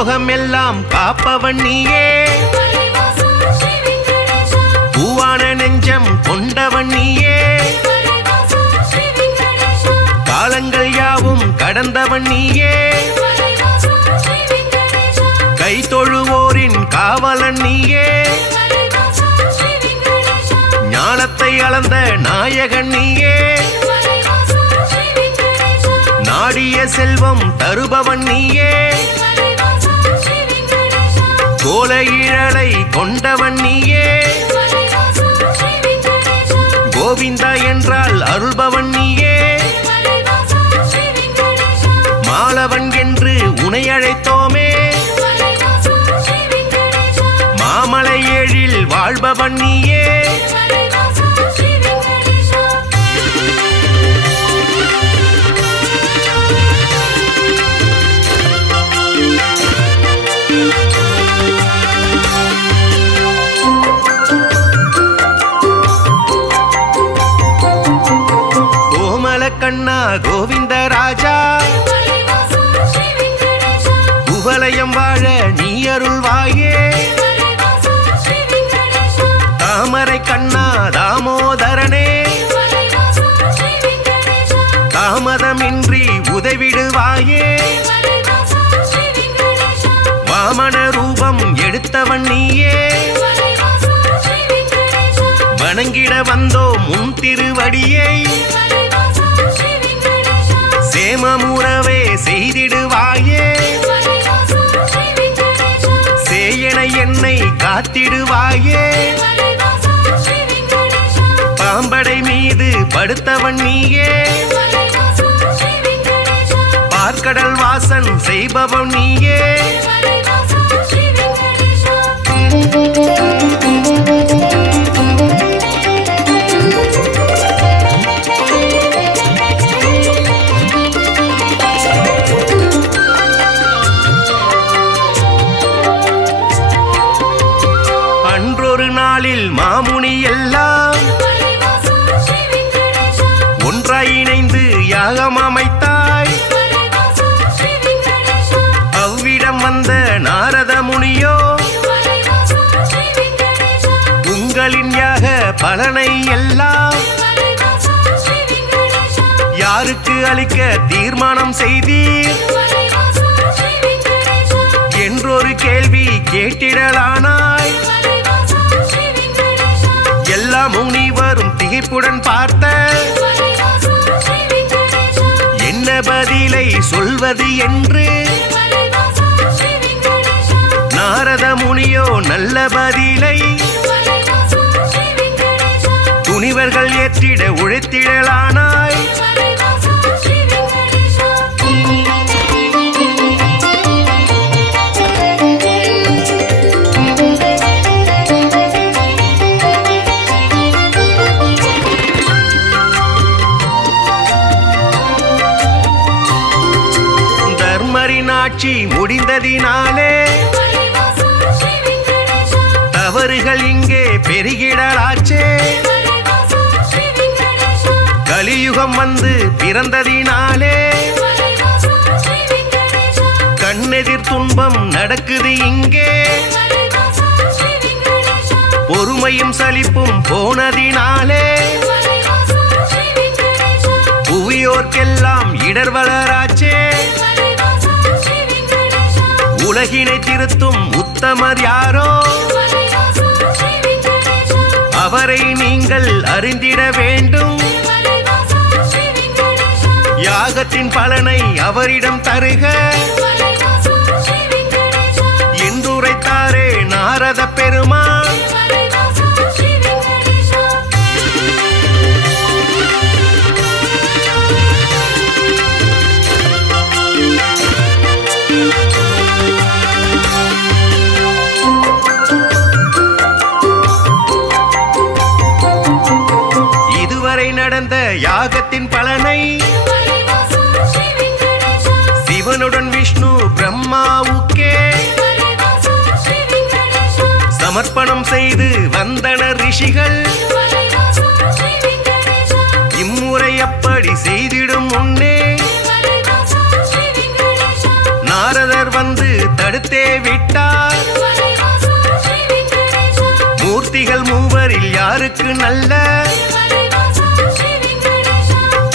பூலோகம் எல்லாம் காப்பவன் நீயே, பூவான நெஞ்சம் கொண்டவன் நீயே, காலங்கள் யாவும் கடந்தவன் நீயே, கை தொழுவோரின் காவலன் நீயே, ஞானத்தை அளந்த நாயகன் நீயே, நாடிய செல்வம் தருபவன் நீயே, கோல இழலை கொண்டவன் நீயே, கோவிந்தா என்றால் அருள்பவன் நீயே, மாலவன் என்று உனை அழைத்தோமே, மாமலை ஏழில் வாழ்பவன் நீயே, கண்ணா கோவிந்த ராஜா, குவலயம் வாழ நீ அருள்வாயே, தாமரை கண்ணா தாமோதரனே, தாமதமின்றி உதவிடுவாயே, வாமன ரூபம் எடுத்தவன் நீயே, வணங்கிட வந்தோம் உன் திருவடியை, சேமமுறவே செய்திடுவாயே, சேயன என்னை காத்திடுவாயே, பாம்படை மீது படுத்தவன் நீயே, பார்க்கடல் வாசன் செய்பவன் நீயே, மாமுனி எல்லாம் ஒன்றாய் இணைந்து யாகம் அமைத்தாய், அவ்விடம் வந்த நாரத முனியோ உங்களின் யாக பலனை எல்லாம் யாருக்கு அளிக்க தீர்மானம் செய்தீர் என்றொரு கேள்வி கேட்டிடலானாய், எல்லா முனிவரும் திகைப்புடன் பார்த்த என்ன பதிலை சொல்வது என்று நாரத முனியோ நல்ல பதிலை துணிவர்கள் ஏற்றிட உழைத்திடலானாய், ஆட்சி முடிந்ததினாலே தவறுகள் இங்கே பெருகிடலாச்சே, கலியுகம் வந்து பிறந்ததினாலே கண்ணெதிர் துன்பம் நடக்குது இங்கே, பொறுமையும் சலிப்பும் போனதினாலே புவியோர்க்கெல்லாம் இடர் வளராச்சே, உலகினை திருத்தும் உத்தமர் யாரோ அவரை நீங்கள் அறிந்திட வேண்டும், யாகத்தின் பலனை அவரிடம் தருக என்றுரைத்தாரே நாரத பெருமான். நடந்த யாகத்தின் பலனை சிவனுடன் விஷ்ணு பிரம்மாவுக்கே சமர்ப்பணம் செய்து வந்தனர் ரிஷிகள், இம்முறை அப்படி செய்திடும் முன்னே நாரதர் வந்து தடுத்தே விட்டார். மூர்த்திகள் மூவரில் யாருக்கு நல்ல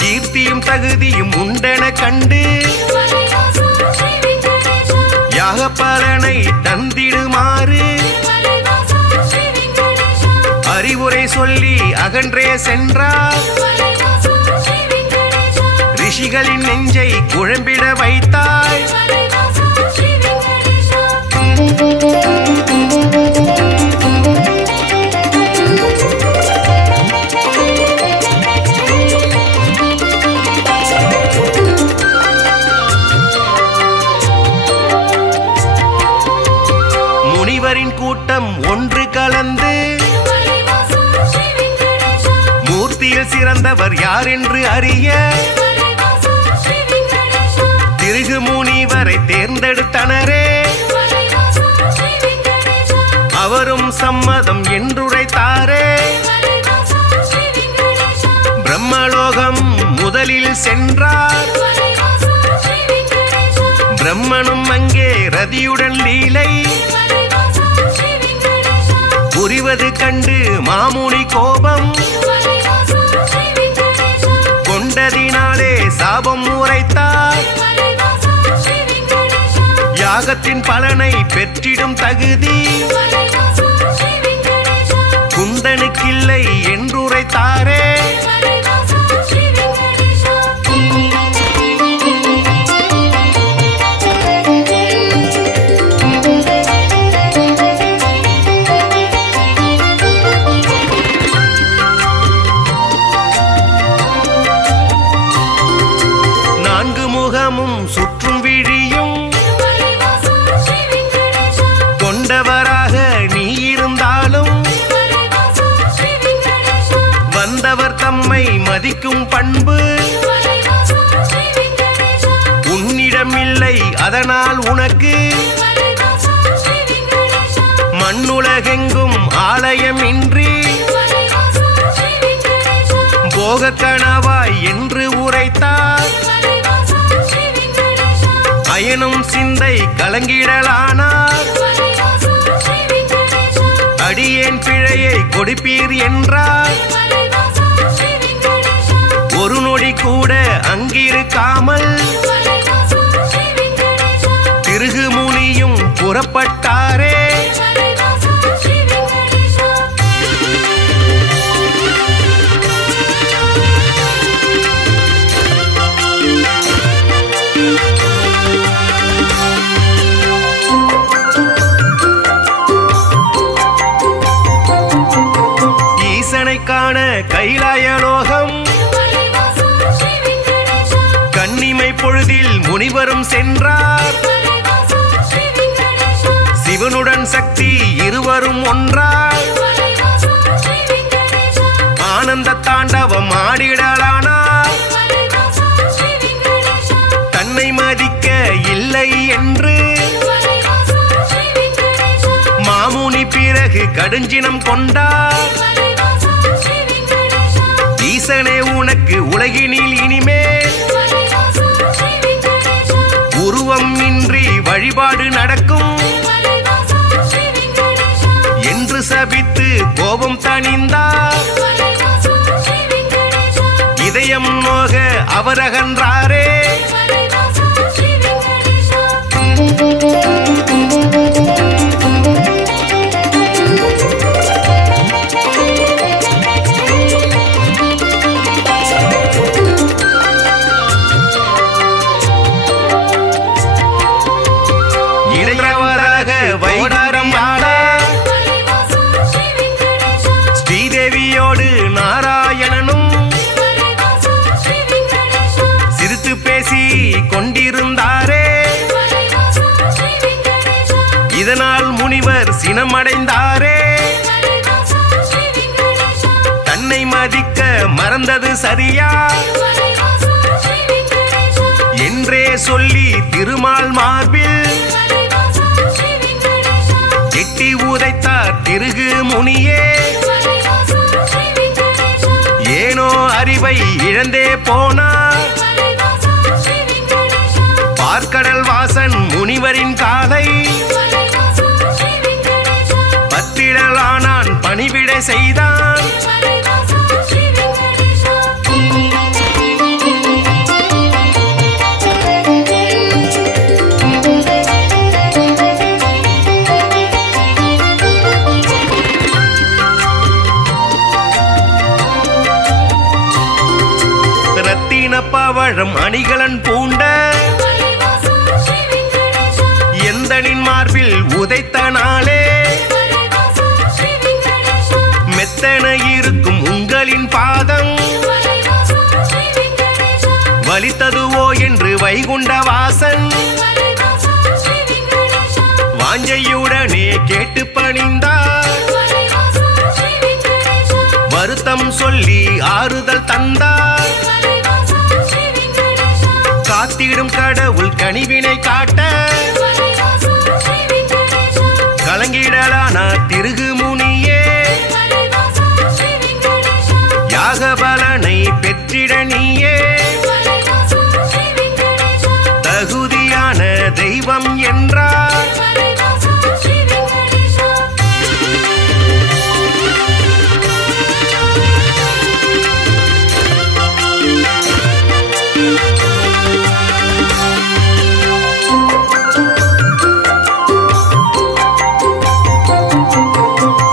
கீர்த்தியும் தகுதியும் உண்டென கண்டு யாக பலனை தந்திடுமாறு அறிவுரை சொல்லி அகன்றே சென்றார். ரிஷிகளின் நெஞ்சை குழம்பிட வைத்தாய். முனிவரின் கூட்டம் ஒன்று கலந்து மூர்த்தியில் சிறந்தவர் யார் என்று அறிய திருகு முனிவரை தேர்ந்தெடுத்தனரே. அவரும் சம்மதம் என்றுரைத்தாரே. பிரம்மலோகம் முதலில் சென்றார். பிரம்மனும் அங்கே ரதியுடன் லீலை புரிவது கண்டு மாமுனி கோபம் கொண்டதினாலே சாபம் உரைத்தார். யாகத்தின் பலனை பெற்றிடும் தகுதி குந்தனுக்கில்லை என்றுரைத்தாரே. சுற்றும் விழியும் கொண்டவராக நீ இருந்தாலும் வந்தவர் தம்மை மதிக்கும் பண்பு உன்னிடமில்லை. அதனால் உனக்கு மண்ணுலகெங்கும் ஆலயம் இன்றி போக கணவாய் என்று உரைத்தார். அயனும் சிந்தை கலங்கிடலானார். அடியேன் பிழையை கொடுப்பீர் என்றார். ஒரு நொடி கூட அங்கிருக்காமல் திருகு முனியும் புறப்பட்டாரே. காண கைலாயலோகம் கன்னிமை பொழுதில் முனிவரும் சென்றார். சிவனுடன் சக்தி இருவரும் ஒன்றார். ஆனந்த தாண்டவம் ஆடிடலானார். தன்னை மதிக்க இல்லை என்று மாமுனி பிறகு கடுஞ்சினம் கொண்டார். ஈசனே உனக்கு உலகினில் இனிமேல் உருவம் இன்றி வழிபாடு நடக்கும் என்று சபித்து கோபம் தணிந்தார். இதயம் நோக அவர் அகன்றாரே. ஸ்ரீதேவியோடு நாராயணனும் சிரித்து பேசி கொண்டிருந்தாரே. இதனால் முனிவர் சினமடைந்தாரே. தன்னை மதிக்க மறந்தது சரியா என்றே சொல்லி திருமால் மார்பில் எட்டி உதைத்தார் திருகு முனியே. ஏனோ அறிவை இழந்தே போனார். பார்க்கடல் வாசன் முனி முனிவரின் காலை பத்திடலானான் பணிவிட செய்தான். ரத்தின பவழம் அணிகலன் பூண்ட எந்தனின் மார்பில் உதைத்த நாளே மெத்தன இருக்கும் உங்களின் பாதம் வலித்ததுவோ என்று வைகுண்ட வாசன் வாஞ்சையுடனே கேட்டு பணிந்தார். வருத்தம் சொல்லி ஆறுதல் தந்தார். காத்திடும் கடவுள் கனிவினை காட்ட கலங்கிடலானா திருகு முனியே யாக பலனை பெற்றிட நீயே தகுதியான தெய்வம் என்றார்.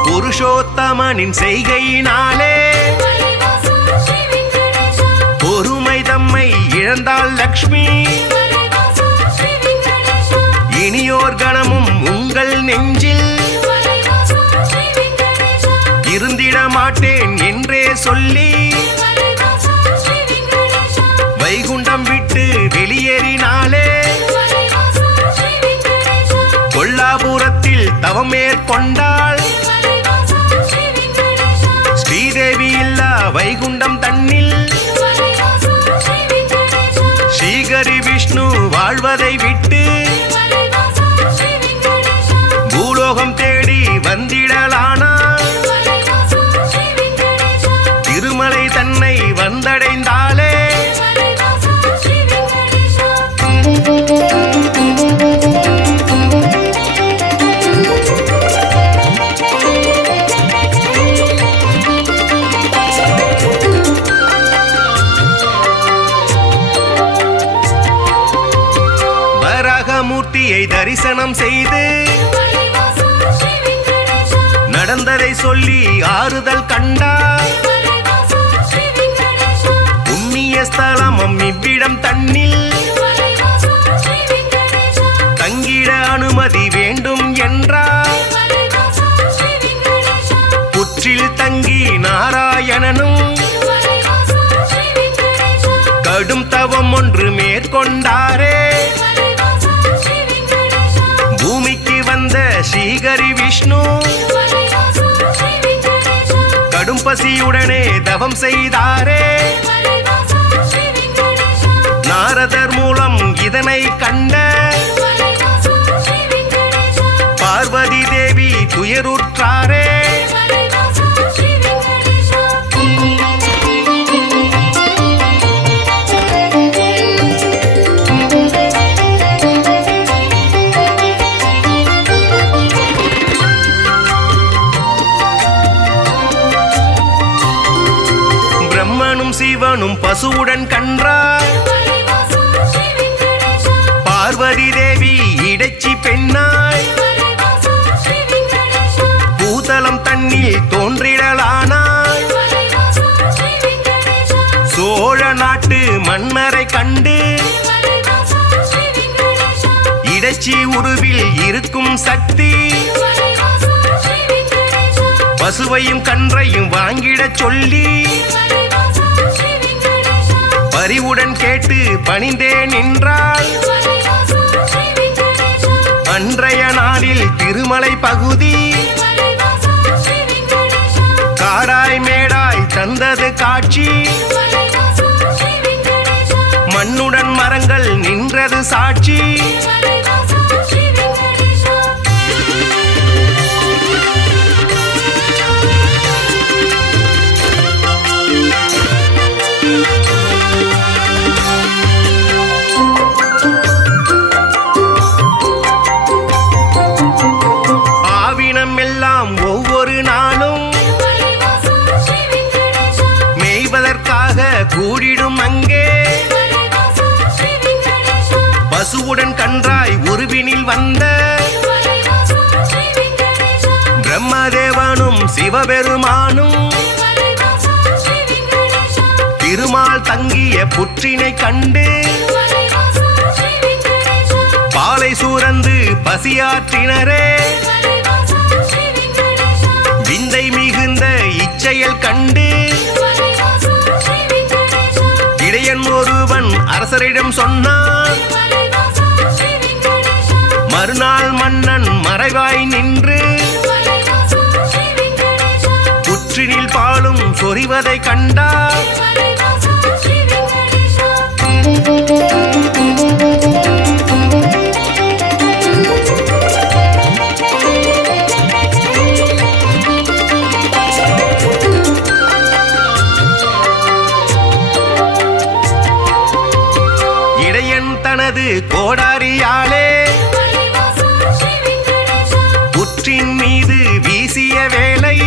புருஷோத்தமனின் செய்கையினாலே பொறுமை தம்மை இழந்தாள் லக்ஷ்மி. இனியோர் கணமும் உங்கள் நெஞ்சில் இருந்திட மாட்டேன் என்றே சொல்லி வைகுண்டம் விட்டு வெளியேறினாலே கொல்லாபுரத்தில் தவம் மேற்கொண்டாள். ஸ்ரீதேவி இல்லா வைகுண்டம் தன்னில் ஸ்ரீகரி விஷ்ணு வாழ்வதை விட்டு பூலோகம் தேடி வந்திடலானா திருமலை தன்னை வந்தடைந்தாளே. வராகமூர்த்தியை தரிசனம் செய்து நடந்ததை சொல்லி ஆறுதல் கண்டார். புண்ணிய ஸ்தலமும் இவ்விடம் தன்னில் தங்கிட அனுமதி வேண்டும் என்றார். புற்றில் தங்கி நாராயணனும் கடும் தவம் ஒன்று மேற்கொண்டாரே. பூமிக்கு வந்த ஸ்ரீகரி விஷ்ணு கடும் பசியுடனே தவம் செய்தாரே. நாரதர் மூலம் இதனை கண்ட பார்வதி தேவி துயருற்றாரே. பிரம்மனும் சிவனும் பசுவுடன் கன்றார். பார்வதி தேவி இடைச்சி பெண்ணாய் பூதலம் தன்னில் தோன்றிடலானாய். சோழ நாட்டு மன்னரை கண்டு இடைச்சி உருவில் இருக்கும் சக்தி பசுவையும் கன்றையும் வாங்கிடச் சொல்லி பரிவுடன் கேட்டு பணிந்தே நின்றாள். அன்றைய நாளில் திருமலை பகுதி காடாய் மேடாய் தந்தது காட்சி. மண்ணுடன் மரங்கள் நின்றது சாட்சி. பசுவுடன் கன்றாய் உருவினில் வந்த பிரம்மதேவனும் சிவபெருமானும் திருமால் தங்கிய புற்றினை கண்டு பாலை சூரந்து பசியாற்றினரே விந்தை மிகுந்த இச்செயல் கண்டு இடையன் ஒருவன் அரசரிடம் சொன்னான். மறுநாள் மன்னன் மறைவாய் நின்று புற்றினில் பாலும் சொரிவதை கண்டார். இடையன் தனது கோடாரியாலே புற்றின் மீது வீசிய வேளை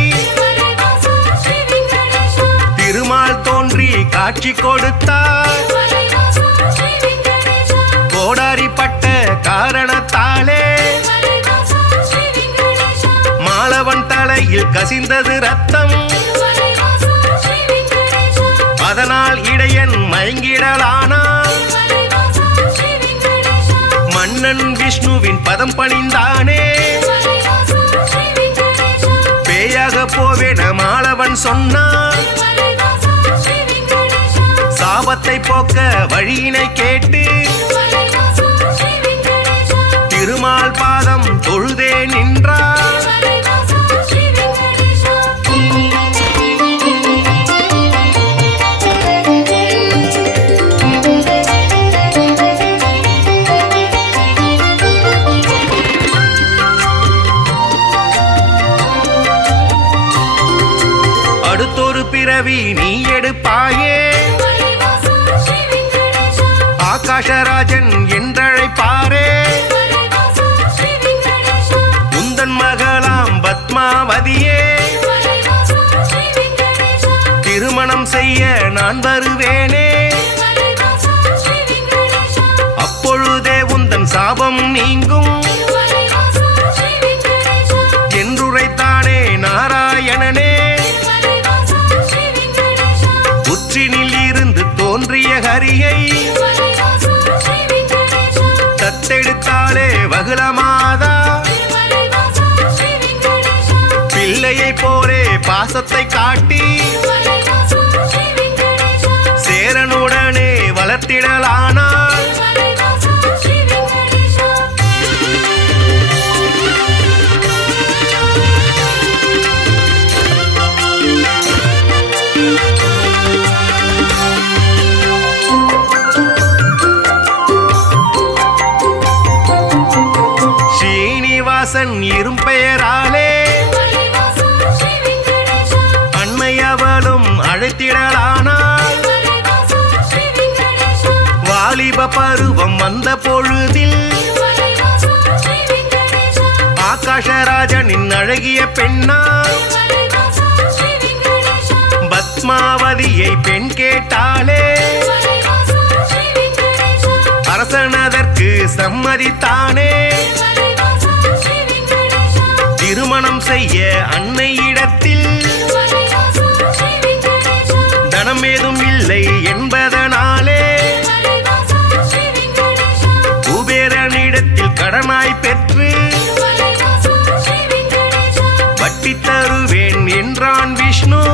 திருமால் தோன்றி காட்சி கொடுத்தார். கோடாரிப்பட்ட காரணத்தாலே மாலவன் தலையில் கசிந்தது ரத்தம். அதனால் இடையன் மயங்கிடலானான். மன்னன் விஷ்ணுவின் பதம் பணிந்தானே. பேயாக போவேன மாலவன் சொன்னான். சாபத்தை போக்க வழியினை கேட்டு திருமால் பாதம் தொழுதே நின்றார். அடுத்தொரு பிறவி நீ எடுப்பாயே, ஆகாஷராஜன் என்றழைப்பாரே. உந்தன் மகளாம் பத்மாவதியே, திருமணம் செய்ய நான் வருவேனே. அப்பொழுதே உந்தன் சாபம் நீங்கும் என்றுரைத்தானே நாராயணனே. புற்றினில் இருந்து தோன்றிய ஹரியை தத்தெடுத்தாலே வகுளமாதா. பிள்ளையை போலே பாசத்தை காட்டி சேரனுடனே வளர்த்திடலானாள். ஸ்ரீனிவாசன் இரும்பெயராலே அண்மையவளும் அழைத்திடலானாள். வாலிப பருவம் வந்த பொழுதில் ஆகாஷராஜனின் அழகிய பெண்ணா பத்மாவதியை பெண் கேட்டாலே. அரசனதற்கு சம்மதித்தானே. திருமணம் செய்ய அன்னையிடத்தில் தனம் ஏதும் இல்லை என்பதனாலே குபேரனிடத்தில் கடனாய் பெற்று வட்டி தருவேன் என்றான் விஷ்ணு.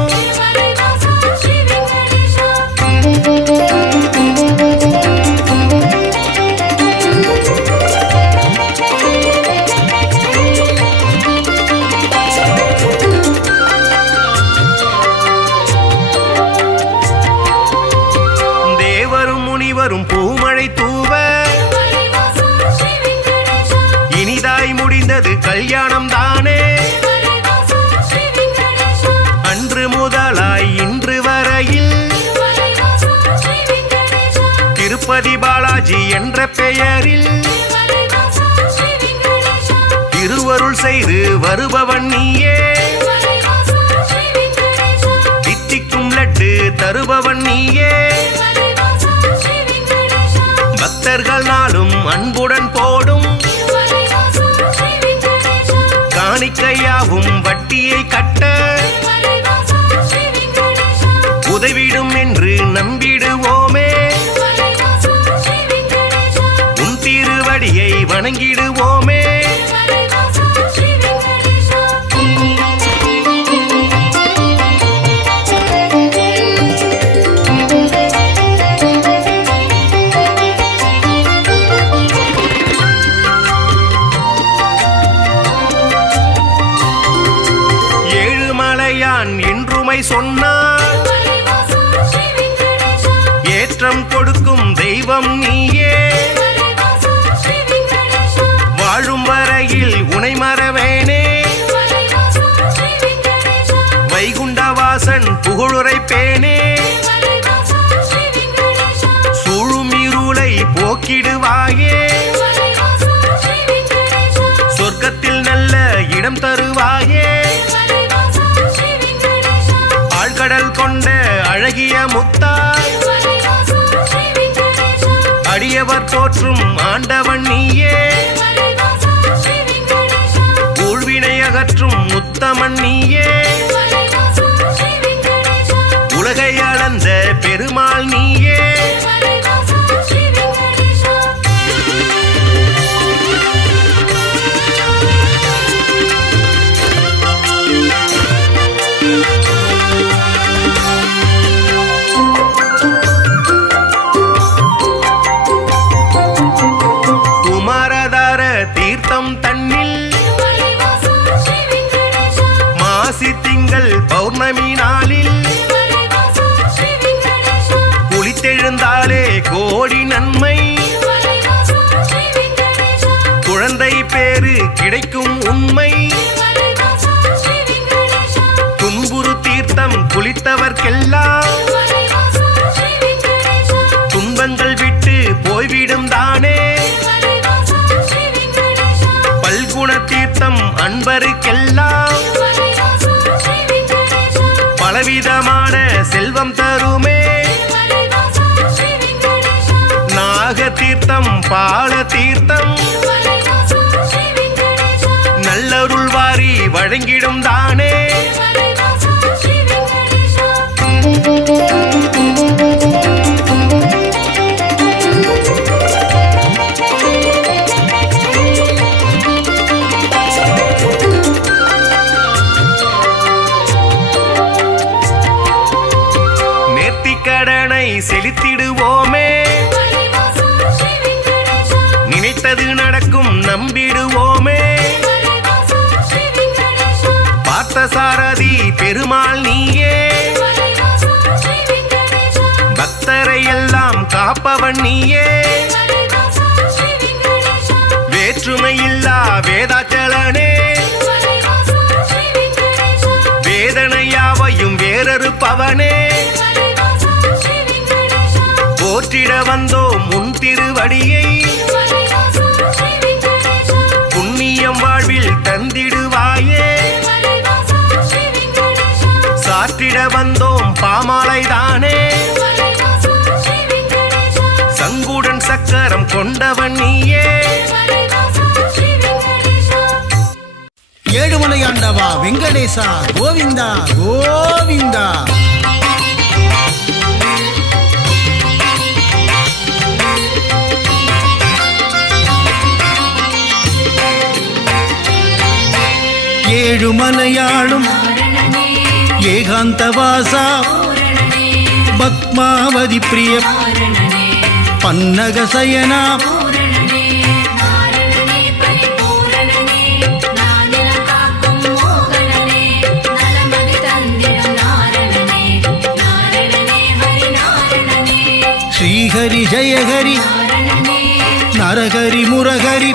வரும் பூமழை தூவ இனிதாய் முடிந்தது கல்யாணம் தானே. அன்று முதலாய் இன்று வரையில் திருப்பதி பாலாஜி என்ற பெயரில் திருவருள் செய்து வருபவன் நீயே. தித்திக்கும் லட்டு தருபவன் நீயே. பக்தர்கள் நாளும் அன்புடன் போடும் காணிக்கையாவும் வட்டியை கட்ட உதவிடும் என்று நம்பிடுவோமே. உன் திருவடியை வணங்கிடுவோமே. ஏழுமலையான் என்றுமை சொன்னார், ஏற்றம் கொடுக்கும் தெய்வம் நீயே. வாழும் வரையில் உனை மறவேனே. வைகுண்டவாசன் புகழுரைப்பேனே. சூழும் இருளை போக்கிடுவாயே. சொர்க்கத்தில் நல்ல இடம் தருவாயே. ஆழ்கடல் கொண்ட அழகிய முத்தாய், அடியவர் தோற்றும் ஆண்டவன் நீயே. ஊழ்வினை அகற்றும் உத்தமன் நீயே. உலகை அளந்த பெருமாள் நீயே. தீர்த்தம் தன்னில் மாசி திங்கள் பௌர்ணமி நாளில் குளித்தெழுந்தாலே கோடி நன்மை. குழந்தை பேரு கிடைக்கும் உண்மை. துன்புறு தீர்த்தம் குளித்தவர்க்கெல்லாம் துன்பங்கள் விட்டு போய்விடும் தானே. பல்குண தீர்த்தம் அன்பருக்கெல்லாம் பலவிதமான செல்வம் தருமே. நாக தீர்த்தம் பால தீர்த்தம் நல்லருள் வாரி வழங்கிடும் தானே. கடனை செலுத்திடுவோமே. நினைத்தது நடக்கும் நம்பிடுவோமே. பார்த்த சாரதி பெருமாள் நீயே. பக்தரை எல்லாம் காப்பவன் நீயே. வேற்றுமையில்லா வேதாச்சலனே. வேதனையாவையும் வேறறுப்பவனே. போற்றிட வந்தோம் உன் திருவடியை. புண்ணியம் வாழ்வில் தந்திடுவாயே. சாற்றிட வந்தோம் பாமாலைதானே. சங்குடன் சக்கரம் கொண்டவன் நீயே. ஏழுமலையாண்டவா வெங்கடேசா கோவிந்தா கோவிந்தா. ஏழுமலையாளும் ஏகாந்தவாசா பத்மாவதி பிரிய பன்னகசயனா ஸ்ரீஹரி ஜெயஹரி நரஹரி முரஹரி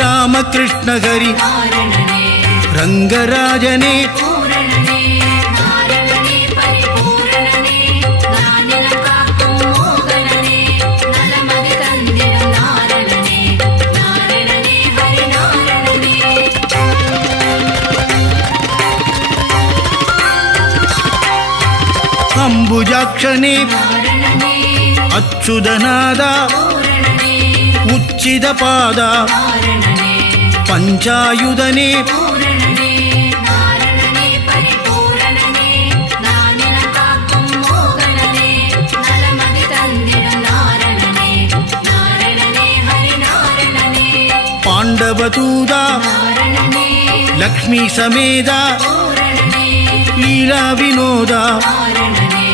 ராமகிருஷ்ணஹரி ரங்கராஜனே. அம்புஜாக்ஷனே ಅಚ್ಯುತನಾದ ಪೂರಣನೇ ಉಚ್ಚಿದ ಪಾದ ಕಾರಣನೇ ಪಂಚಾಯುಧನೇ பூரணனே நாரணனே பரிபூரணனே நானில காக்கும் மோகனனே நலமதி தந்திடும் நாரணனே நாரணனே ஹரிநாரணனே ಪಾಂಡವದೂತ நாரணனே ಲಕ್ಷ್ಮೀ ಸಮೇತ பூரணனே ಲೀಲಾ ವಿನೋದ காரணனே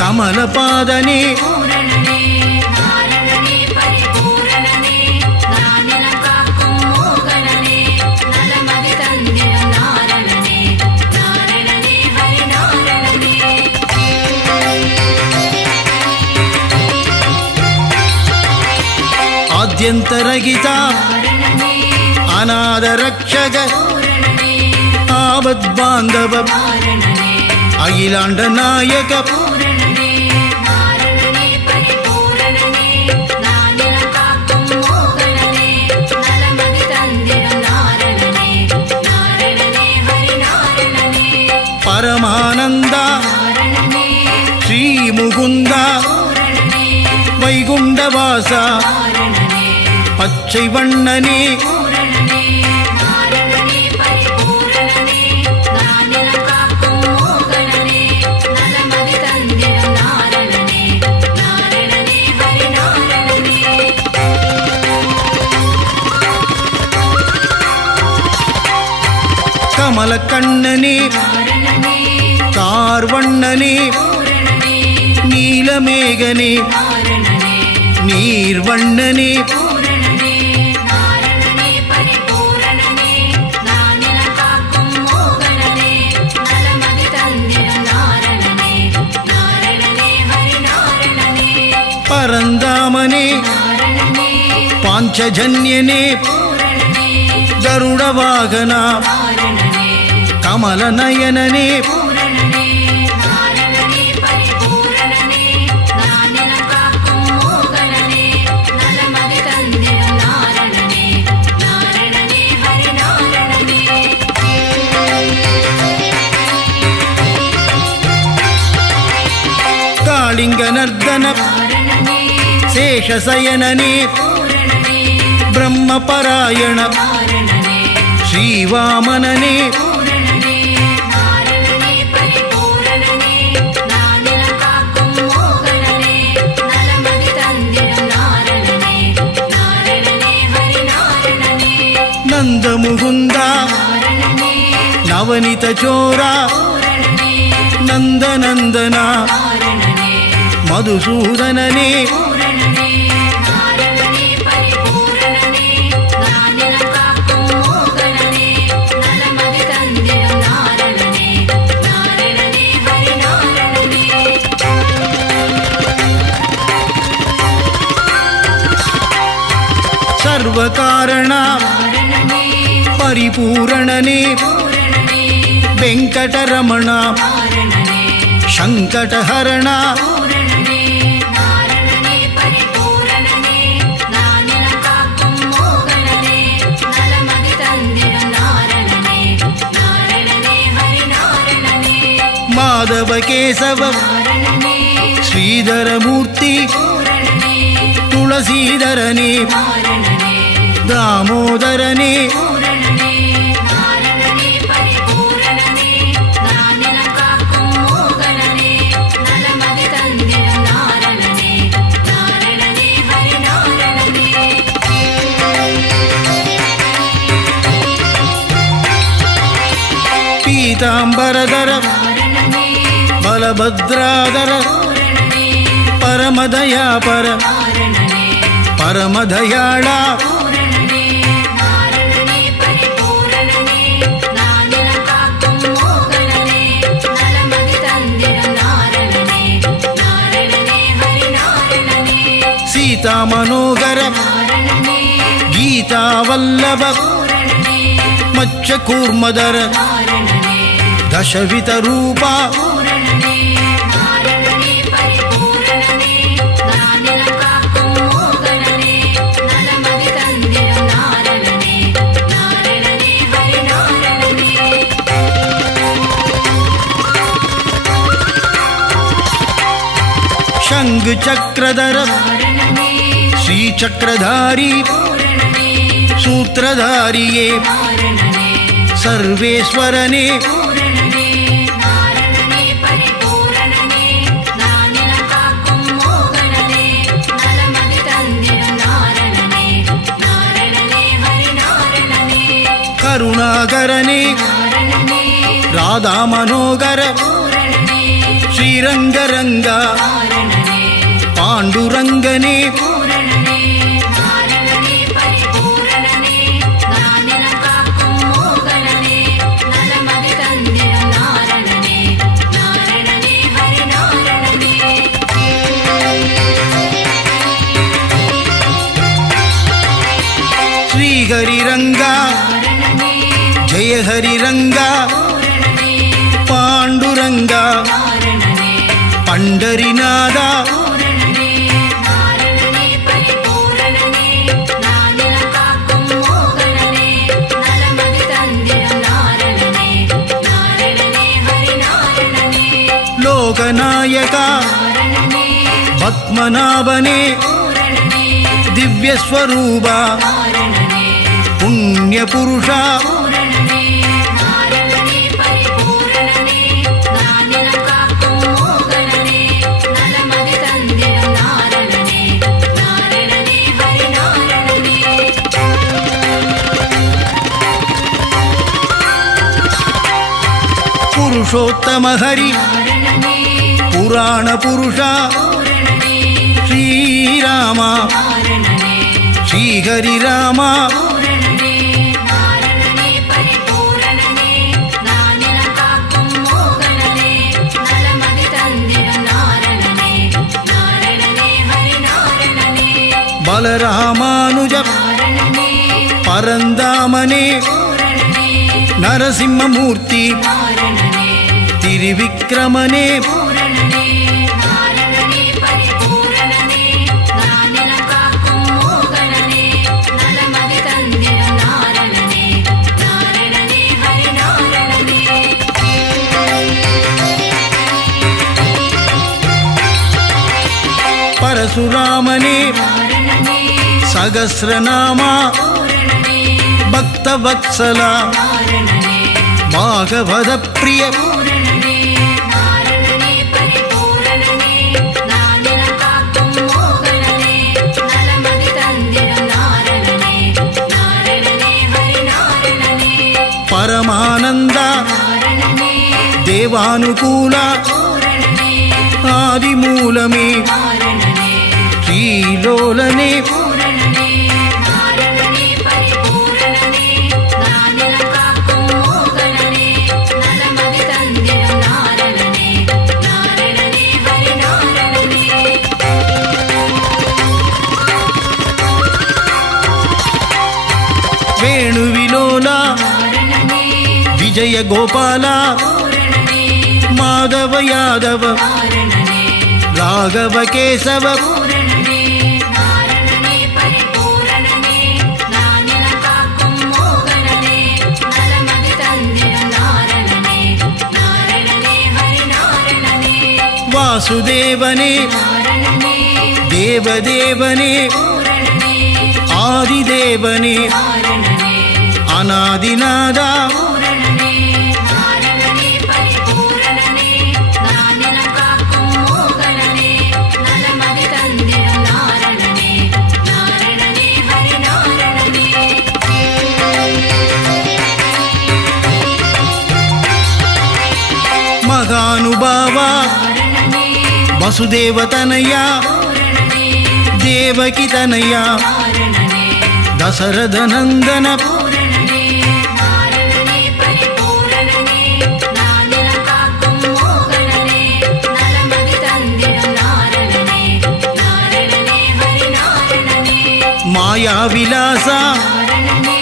ಕಮಲಪಾದನೇ பூரணனே நாரணனே பரிபூரணனே நானில காக்கும் மோகனனே நலமதி தந்திடும் நாரணனே நாரணனே ஹரிநாரணனே ಆದ್ಯಂತರಹಿತ நாரணனே ಅನಾಥ ರಕ್ಷಕ பூரணனே ಆಪದ್ಬಾಂಧವ காரணனே ಅಖಿಲಾಂಡ ನಾಯಕ பூரணனே நாரணனே பரிபூரணனே நானில காக்கும் மோகனனே நலமதி தந்திடும் நாரணனே நாரணனே ஹரிநாரணனே ಪರಮಾನಂದ நாரணனே ಶ್ರೀ ಮುಕುಂದ பூரணனே ವೈಗುಂಡವಾಸ காரணனே பச்சை வண்ணனே பூரணனே நாரணனே பரிபூரணனே நானில காக்கும் மோகனனே நலமதி தந்திடும் நாரணனே நாரணனே ஹரிநாரணனே கமல கண்ணனே நாரணனே கார்வண்ணனே பூரணனே நீலமேகனே காரணனே நீர்வண்ணனே பூரணனே நாரணனே பரிபூரணனே நானில காக்கும் மோகனனே நலமதி தந்திடும் நாரணனே நாரணனே ஹரிநாரணனே பரந்தாமனே நாரணனே பாஞ்சஜன்யனே பூரணனே கருடவாகனா காரணனே கமலநயனனே பூரணனே நாரணனே பரிபூரணனே நானில காக்கும் மோகனனே நலமதி தந்திடும் நாரணனே நாரணனே ஹரிநாரணனே காளிங்கநர்தன காரணனே சேஷசயனனே பூரணனே பிரம்மபராயண காரணனே ஸ்ரீவாமனனே பூரணனே நாரணனே பரிபூரணனே நானில காக்கும் மோகனனே நலமதி தந்திடும் நாரணனே நாரணனே ஹரிநாரணனே நந்த முகுந்த காரணனே நவனித சோரா பூரணனே நந்தநந்தன காரணனே மதுசூதனனே பூரணனே நாரணனே பரிபூரணனே நானில காக்கும் மோகனனே நலமதி தந்திடும் நாரணனே நாரணனே ஹரிநாரணனே சர்வகாரண காரணனே பரிபூரணனே பூரணனே வெங்கடரமண காரணனே சங்கடஹரண பூரணனே நாரணனே பரிபூரணனே நானில காக்கும் மோகனனே நலமதி தந்திடும் நாரணனே நாரணனே ஹரிநாரணனே மாதவ கேசவ காரணனே ஸ்ரீதரமூர்த்தி பூரணனே துளசீதரனே காரணனே தாமோதரனே பூரணனே நாரணனே பரிபூரணனே நானில காக்கும் மோகனனே நலமதி தந்திடும் நாரணனே நாரணனே ஹரிநாரணனே பீதாம்பரதர காரணனே பலபத்ராதர பூரணனே பரமதயாபர காரணனே பரமதயாள பூரணனே நாரணனே பரிபூரணனே நானில காக்கும் மோகனனே நலமதி தந்திடும் நாரணனே நாரணனே ஹரிநாரணனே சீதா மனோகர காரணனே கீதாவல்லப பூரணனே மச்ச கூர்மதர காரணனே தசவித ரூபா பூரணனே நாரணனே பரிபூரணனே நானில காக்கும் மோகனனே நலமதி தந்திடும் நாரணனே நாரணனே ஹரிநாரணனே शङ्खु चक्रधर नारणने श्रीचक्रधारी पूरणने सूत्रधारिये नारणने सर्वेश्वरने पूरणने नारणने परिपूरणने नानिलकाक्कुम मोगनने नलमदि तन्दिरुम नारणने नारणने हरिनारणने करुणाकरने नारणने राधा मनोगर पूरणने श्रीरङ्गरङ्गा नारणने पाण्डुरङ्गने पूरणने नारणने परिपूरणने नानिलकाक्कुम मोगनने नलमदि तन्दिरुम नारणने नारणने हरिनारणने श्रीहरिरङ्गा नारणने जय हरिरङ्गा पूरणने पाण्डुरङ्गा नारणने पण्डरिनादा पूरणने नारणने परिपूरणने नानिलकाक्कुम मोगनने नलमदि तन्दिरुम नारणने नारणने हरिनारणने लोकनायका नारणने पद्मनाभने पूरणने दिव्यस्वरूपा नारणने पुण्यपुरुषा पूरणने नारणने परिपूरणने नानिलकाक्कुम मोगनने नलमदि तन्दिरुम नारणने नारणने हरिनारणने पुरुषोत्तम हरि नारणने पुराण पुरुषा पूरणने श्रीरामा नारणने श्रीहरिरामा पूरणने नारणने परिपूरणने नानिलकाक्कुम मोगनने नलमदि तन्दिरुम नारणने नारणने हरिनारणने बलरामानुज नारणने परन्दामने पूरणने नरसिंहमूर्ति नारणने तिरुविक्रमने पूरणने नारणने परिपूरणने नानिलकाक्कुम मोगनने नलमदि तन्दिरुम नारणने नारणने हरिनारणने परशुरामने नारणने सहस्रनामा पूरणने भक्तवत्सला नारणने भागवतप्रिय पूरणने नारणने परिपूरणने नानिलकाक्कुम मोगनने नलमदि तन्दिरुम नारणने नारणने हरिनारणने परमानन्द नारणने देवानुकूल पूरणने आदिमूलमे नारणने श्रीलोलने पूरणने नारणने परिपूरणने नानिलकाक्कुम मोगनने नलमदि तन्दिरुम नारणने नारणने हरिनारणने वेणुविलोला नारणने विजय गोपाल पूरणने माधव यादव नारणने राघव केशव पूरणने नारणने परिपूरणने नानिलकाक्कुम मोगनने नलमदि तन्दिरुम नारणने नारणने हरिनारणने वासुदेवने नारणने देवदेवने पूरणने आदिदेवने नारणने अनादिनादा पूरणने नारणने परिपूरणने नानिलकाक्कुम मोगनने नलमदि तन्दिरुम नारणने नारणने हरिनारणने महानुभाव नारणने वसुदेवतनया पूरणने देवकितनया नारणने दशरथनन्दन पूरणने नारणने परिपूरणने नानिलकाक्कुम मोगनने नलमदि तन्दिरुम नारणने नारणने हरिनारणने मायाविलास नारणने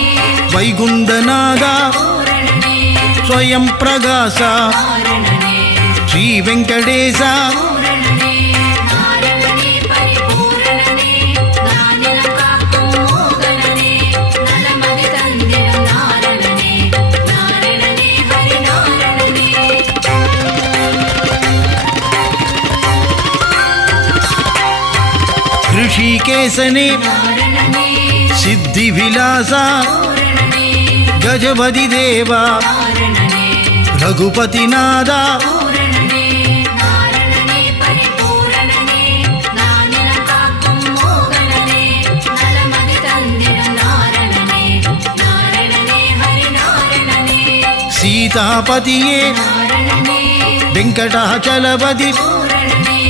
वैकुण्ठनाद पूरणने स्वयं प्रकाश नारणने श्रीवेङ्कटेश पूरणने नारणने परिपूरणने नानिलकाक्कुम मोगनने नलमदि तन्दिरुम नारणने नारणने हरिनारणने ரிஷிகேசனே நாரணனே சித்தி விலாசா பூரணனே கஜபதி தேவா நாரணனே ரகுபதிநாதா பூரணனே நாரணனே பரிபூரணனே நானிலம் காக்கும் மோகனனே நலமதி தந்திடும் நாரணனே நாரணனே ஹரி நாரணனே சீதாபதியே நாரணனே வெங்கடாச்சலபதி பூரணனே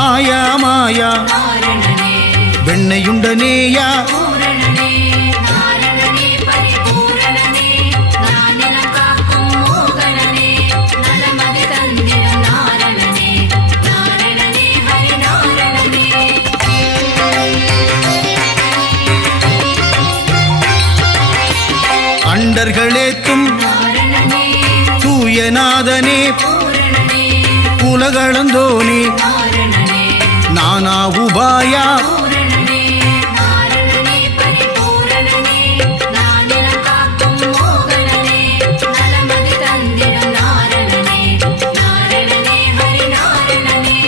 ஆயா மாயா நாரணனே வெண்ணையுண்டனேயா பூரணனே நாரணனே பரிபூரணனே நானிலம் காக்கும் மோகனனே நலமதி தந்திடும் நாரணனே நாரணனே ஹரி நாரணனே அண்டர்களேத்தும் நாரணனே தூயநாதனே பூரணனே உலகளந்தோனே நாரணனே நானா உபாயா பூரணனே நாரணனே பரிபூரணனே நானிலம் காக்கும் மோகனனே நலமதி தந்திடும் நாரணனே நாரணனே ஹரி நாரணனே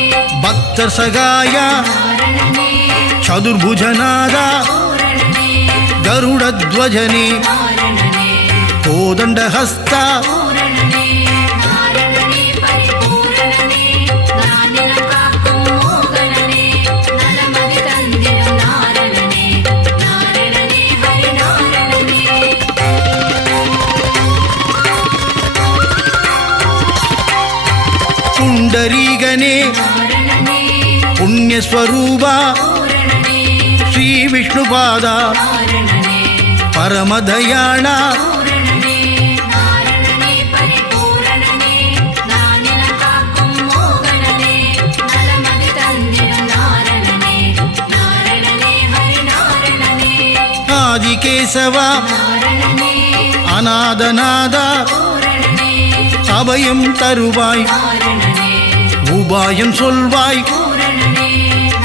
பக்த சகாயா நாரணனே சதுர்புஜநாதா பூரணனே கருடத்வஜனே நாரணனே கோதண்டஹஸ்தா பூரணனே நாரணனே பரிபூரணனே நானிலம் காக்கும் மோகனனே நலமதி தந்திடும் நாரணனே நாரணனே ஹரி நாரணனே புண்டரீகனே நாரணனே புண்ணியஸ்வரூபா பூரணனே ஸ்ரீ விஷ்ணுபாதா நாரணனே பரமதயாளா பூரணனே நாரணனே பரிபூரணனே நானிலம் காக்கும் மோகனனே நலமதி தந்திடும் நாரணனே நாரணனே ஹரி நாரணனே ஆதிகேசவா நாரணனே அநாதநாதா பூரணனே அபயம் தருவாய் நாரணனே உபாயம் சொல்வாய் பூரணனே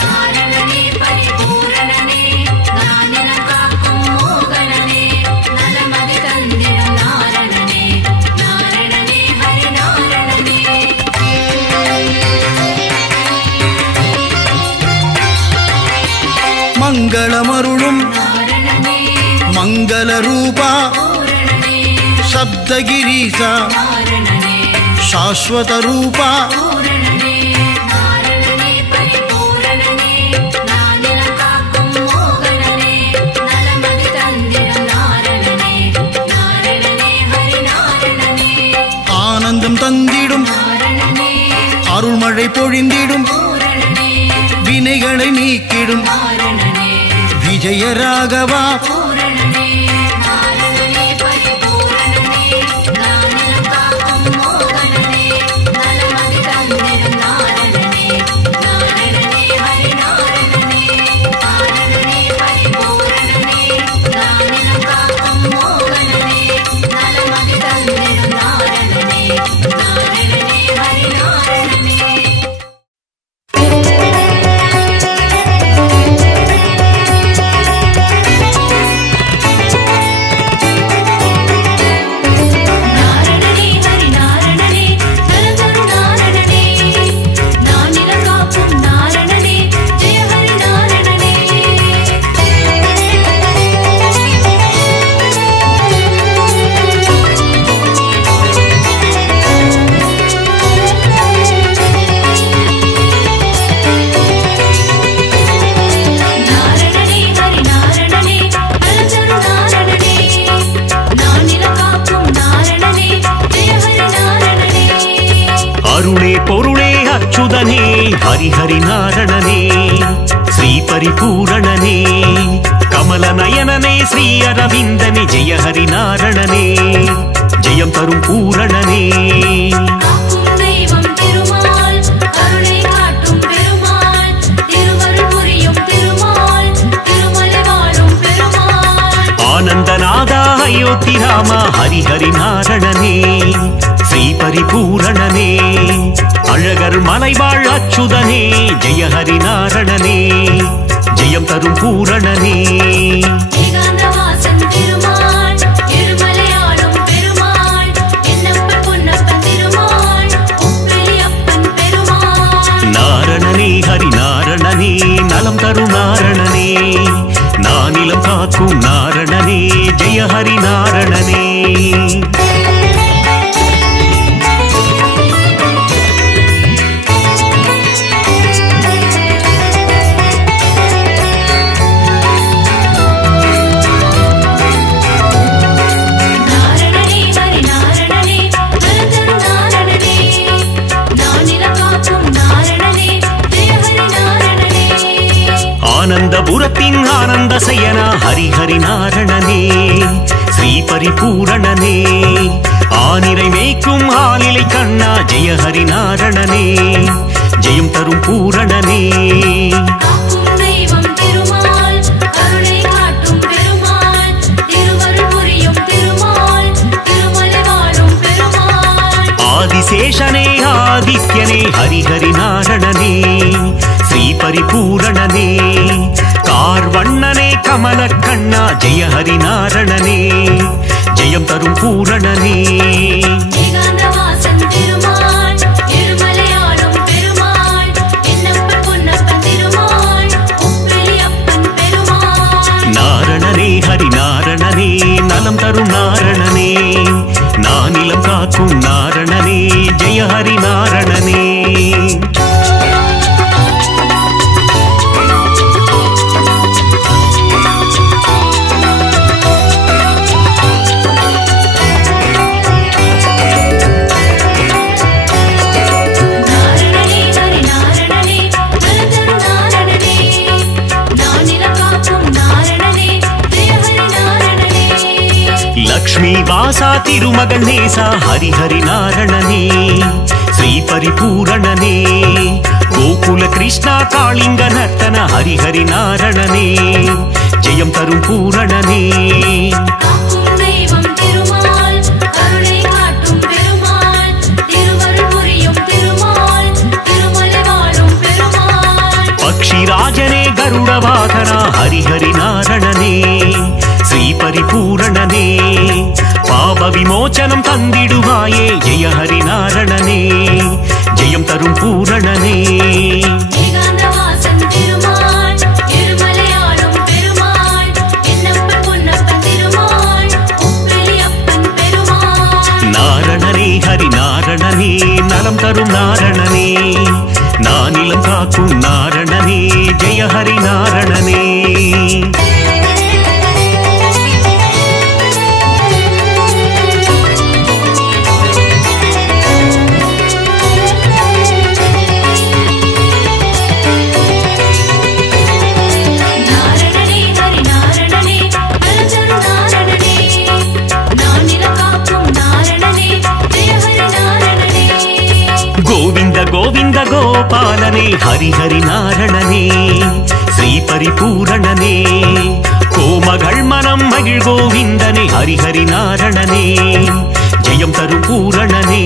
நாரணனே பரிபூரணனே நானிலம் காக்கும் மோகனனே நலமதி தந்திடும் நாரணனே நாரணனே ஹரி நாரணனே மங்களமருளும் நாரணனே மங்கள ரூபா பூரணனே சப்தகிரீசா நாரணனே சாஸ்வத ரூபா பூரணனே நாரணனே பரிபூரணனே நானிலம் காக்கும் மோகனனே நலமதி தந்திடும் நாரணனே நாரணனே ஹரி நாரணனே ஆனந்தம் தந்திடும் நாரணனே அருள்மழை பொழிந்திடும் பூரணனே வினைகளை நீக்கிடும் நாரணனே விஜயராகவா பூரணனே நாரணனே பரிபூரணனே நானிலம் காக்கும் மோகனனே நலமதி தந்திடும் நாரணனே நாரணனே ஹரி நாரணனே நாரணனே பரிபூரணனே நானிலம் காக்கும் மோகனனே நலமதி தந்திடும் நாரணனே நாரணனே ஹரி நாரணனே நாரணனே ஹரி நாரணனே நலந்தரு நாரணனே நானிலம் காக்கும் நாரணனே ஜெய ஹரி நாரணனே நாரணனே ஹரி நாரணனே நலந்தரு நாரணனே நானிலம் காக்கும் நாரணனே ஜெய ஹரி நாரணனே அருளே பொருளே அச்சுதனே ஹரிஹரி நாரணனே ஸ்ரீ பரிபூரணனே கமல நயனனே ஸ்ரீ அரவிந்தனே ஜெய ஹரி நாரணனே ஜெயம் தரும் பூரணனே காக்கும் தெய்வம் திருமால் கருணை காட்டும் பெருமாள் திருவருள் புரியும் திருமால் திருமலை வாழும் பெருமாள் ஆனந்தநாதா அயோத்தி ராமா ஹரிஹரி நாரணனே ஸ்ரீ பரிபூரணனே அழகர் மலைவாழ் அச்சுதனே ஜெய ஹரி நாரணனே ஜெயம் தரும் பூரணனே ஏகாந்தவாசன் திருமால் இருமலையாளும் பெருமாள் என்னப்பன் பொன்னப்பன் திருமாள் உப்பிலியப்பன் பெருமாள் நாரணனே ஹரி நாரணனே நலம் தரும் நாரணனே நாரணனே ஜெய ஹரி நாரணனே. நாரணனே ஹரி நாரணனே நலந்தரு நாரணனே நானிலம் காக்கும் நாரணனே ஜெய ஹரி நாரணனே. ஆனந்தபுரத்தின் ஆனந்த சயனா ஹரி ஹரி நாரணனே ஸ்ரீ பரிபூரணனே ஆனிரை மேய்க்கும் ஆலிலை கண்ணா ஜெய ஹரி நாரணனே ஜெயம் தரும் பூரணனே. காக்கும் தெய்வம் திருமால் கருணை காட்டும் பெருமாள் திருவருள் புரியும் திருமால் திருமலை வாழும் பெருமாள். ஆதிசேஷனே ஆதித்யனே ஹரி ஹரி நாரணனே ஸ்ரீ பரிபூரணனே கார்வண்ணனே கமல கண்ணா ஜெய ஹரி நாரணனே ஜெயம் தரும் பூரணனே. ஏகாந்தவாசன் திருமால் இருமலையாளும் பெருமாள் என்னப்பன் பொன்னப்பன் திருமாள் உப்பிலியப்பன் பெருமாள். நாரணனே ஹரி நாரணனே நலம் தரும் நாரணனே நானிலம் காக்கும் நாரணனே ஜெய ஹரி நாரணனே. நாரணனே ஹரி நாரணனே நலந்தரு நாரணனே நானிலம் காக்கும் நாரணனே ஜெய ஹரி நாரணனே. லக்ஷ்மி வாசா திருமகன் நேசா ஹரி ஹரி நாரணனே ஸ்ரீ பரிபூரணனே கோகுல கிருஷ்ணா காளிங்க நர்த்தன ஹரி ஹரி நாரணனே ஜெயம் தரும் பூரணனே. காக்கும் தெய்வம் திருமால் கருணை காட்டும் பெருமாள் திருவருள் புரியும் திருமால் திருமலை வாழும் பெருமாள். பக்ஷிராஜனே கருட வாகனா ஹரி ஹரி நாரணனே ஸ்ரீ பரிபூரணனே பாப விமோச்சனம் தந்திடுவாயே ஜெய ஹரி நாரணனே ஜெயம் தரும் பூரணனே. ஏகாந்தவாசன் திருமால் இருமலையாளும் பெருமாள் என்னப்பன் பொன்னப்பன் திருமாள் உப்பிலியப்பன் பெருமாள். நாரணனே ஹரி நாரணனே நலம் தரும் நாரணனே நானிலம் காக்கும் நாரணனே ஜெய ஹரி நாரணனே. நாரணனே ஹரி நாரணனே நலந்தரு நாரணனே நானிலம் காக்கும் நாரணனே ஜெய ஹரி நாரணனே. கோவிந்த கோவிந்த கோபாலனே ஹரி ஹரி நாரணனே ஸ்ரீ பரிபூரணனே கோமகள் மனம் மகிழ் கோவிந்தனே ஹரி ஹரி நாரணனே ஜெயம் தரும் பூரணனே.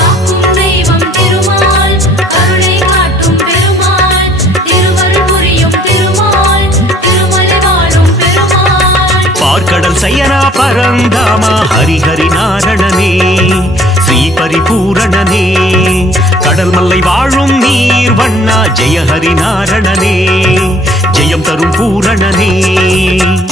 காக்கும் தெய்வம் திருமால் கருணை காட்டும் பெருமாள் திருவருள் புரியும் திருமால் திருமலை வாழும் பெருமாள். பார்க்கடல் சயனா பரந்தாமா ஹரி ஹரி நாரணனே ஸ்ரீ பரிபூரணனே கடல் மல்லை வாழும் நீர் வண்ணா ஜெய ஹரி நாரணனே ஜெயம் தரும் பூரணனே.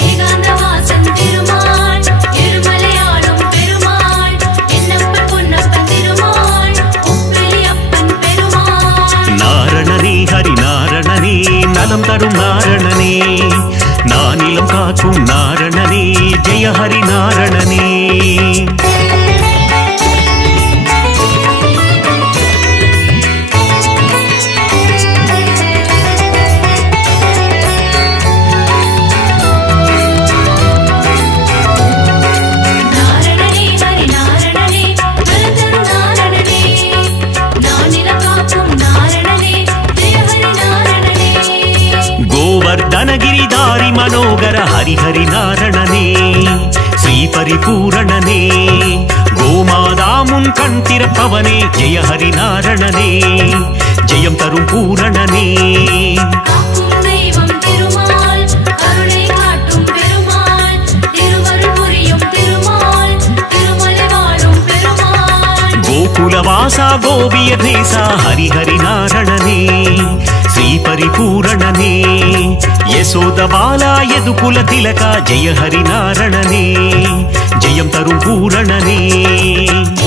ஏகாந்தவாசன் திருமால் இருமலையாளும் பெருமாள் என்னப்பன் பொன்னப்பன் திருமாள் உப்பிலியப்பன் பெருமாள். நாரணனே ஹரி நாரணனே நலம் தரும் நாரணனே நானிலம் காக்கும் நாரணனே ஜெய ஹரி நாரணனே. நாரணனே ஹரி நாரணனே நலந்தரு நாரணனே நானிலம் காக்கும் நாரணனே ஜெய ஹரி நாரணனே. கோவர்தனகிரிதாரி மனோகர ஹரி ஹரி நாரணனே ஸ்ரீ பரிபூரணனே கோமாதா முன் கண் திறப்பவனே ஜெய ஹரி நாரணனே ஜெயம் தரும் பூரணனே. காக்கும் தெய்வம் திருமால் கருணை காட்டும் பெருமாள் திருவருள் புரியும் திருமால் திருமலை வாழும் பெருமாள். ಗೋಕುಲವಾಸ ಗೋಪಿಯ ದೇಸ ಹರಿಹರಿ ನಾರಣನೇ ಶ್ರೀ ಪರಿಪೂರಣನೇ ಯಶೋದ ಬಾಲ ಯದುಕುಲ ತಿಲಕ ಜಯ ಹರಿ ನಾರಣನೇ ஜெயம் தரும் பூரணனே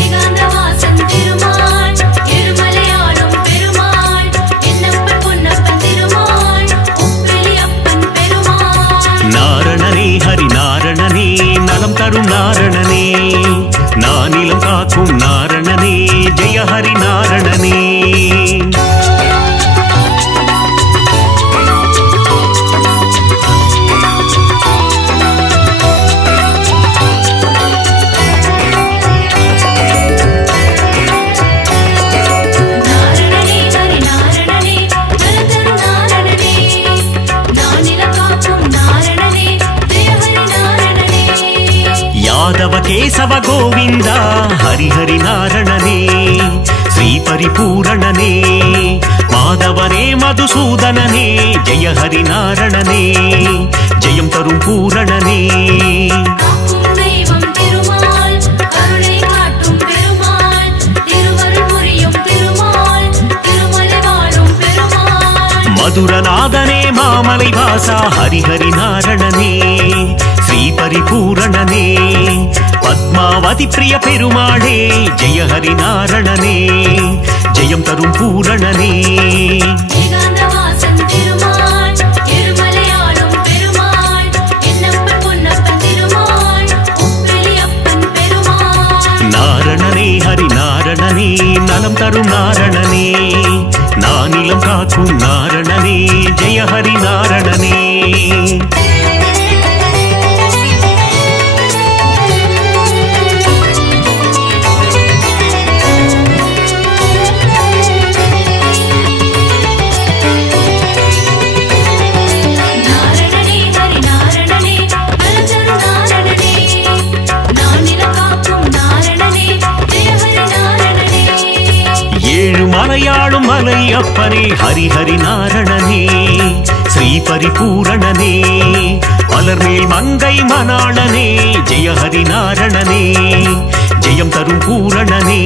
ஏகாந்தவாசன் திருமால் இருமலையாளும் பெருமாள் என்னப்பன் பொன்னப்பன் திருமால் உப்பிலியப்பன் பெருமாள் நாரணனே ஹரி நாரணனே நலம் தரும் நாரணனே நானிலம் காக்கும் நாரணனே ஜெய ஹரி நாரணனே நாரணனே ஹரி நாரணனே நலதரு நாரணனே நானிலம் காக்கும் நாரணனே ஜெய ஹரி நாரணனே யாதவ கேசவ கோவிந்த ஹரிஹரி நாரணனே ஸ்ரீ பரிபூரணனே மாதவனே மதுசூதனனே ஜெய ஹரி நாரணனே ஜெயம் தரும் பூரணனே காக்கும் தெய்வம் திருமால் கருணை காட்டும் பெருமாள் திருவருள் புரியும் திருமால் திருமலை வாழும் பெருமாள் மதுரநாதனே மாமலை வாசா ஹரிஹரி நாரணனே ஸ்ரீ பரிபூரணனே பத்மாவதி பிரிய பெருமாளே ஜெய ஹரி நாரணனே ஜெயம் தரும் பூரணனே ஏகாந்தவாசன் திருமால் இருமலையாளும் பெருமாள் என்னப்பன் பொன்னப்பன் திருமால் உப்பிலியப்பன் பெருமாள் நாரணனே ஹரி நாரணனே நலம் தரும் நாரணனே நானிலம் காக்கும் நாரணனே ஜெய ஹரி நாரணனே நாரணனே ஹரி நாரணனே நலதரு நாரணனே நானிலம் காக்கும் நாரணனே ஜெய ஹரி நாரணனே ஏழு மலையாளும் மலை அப்பனே ஹரிஹரி நாரணனே ஸ்ரீ பரிபூரணனே மலர்மேல் மங்கை மணாளனே ஜெய ஹரி நாரணனே ஜெயம் தரும் பூரணனே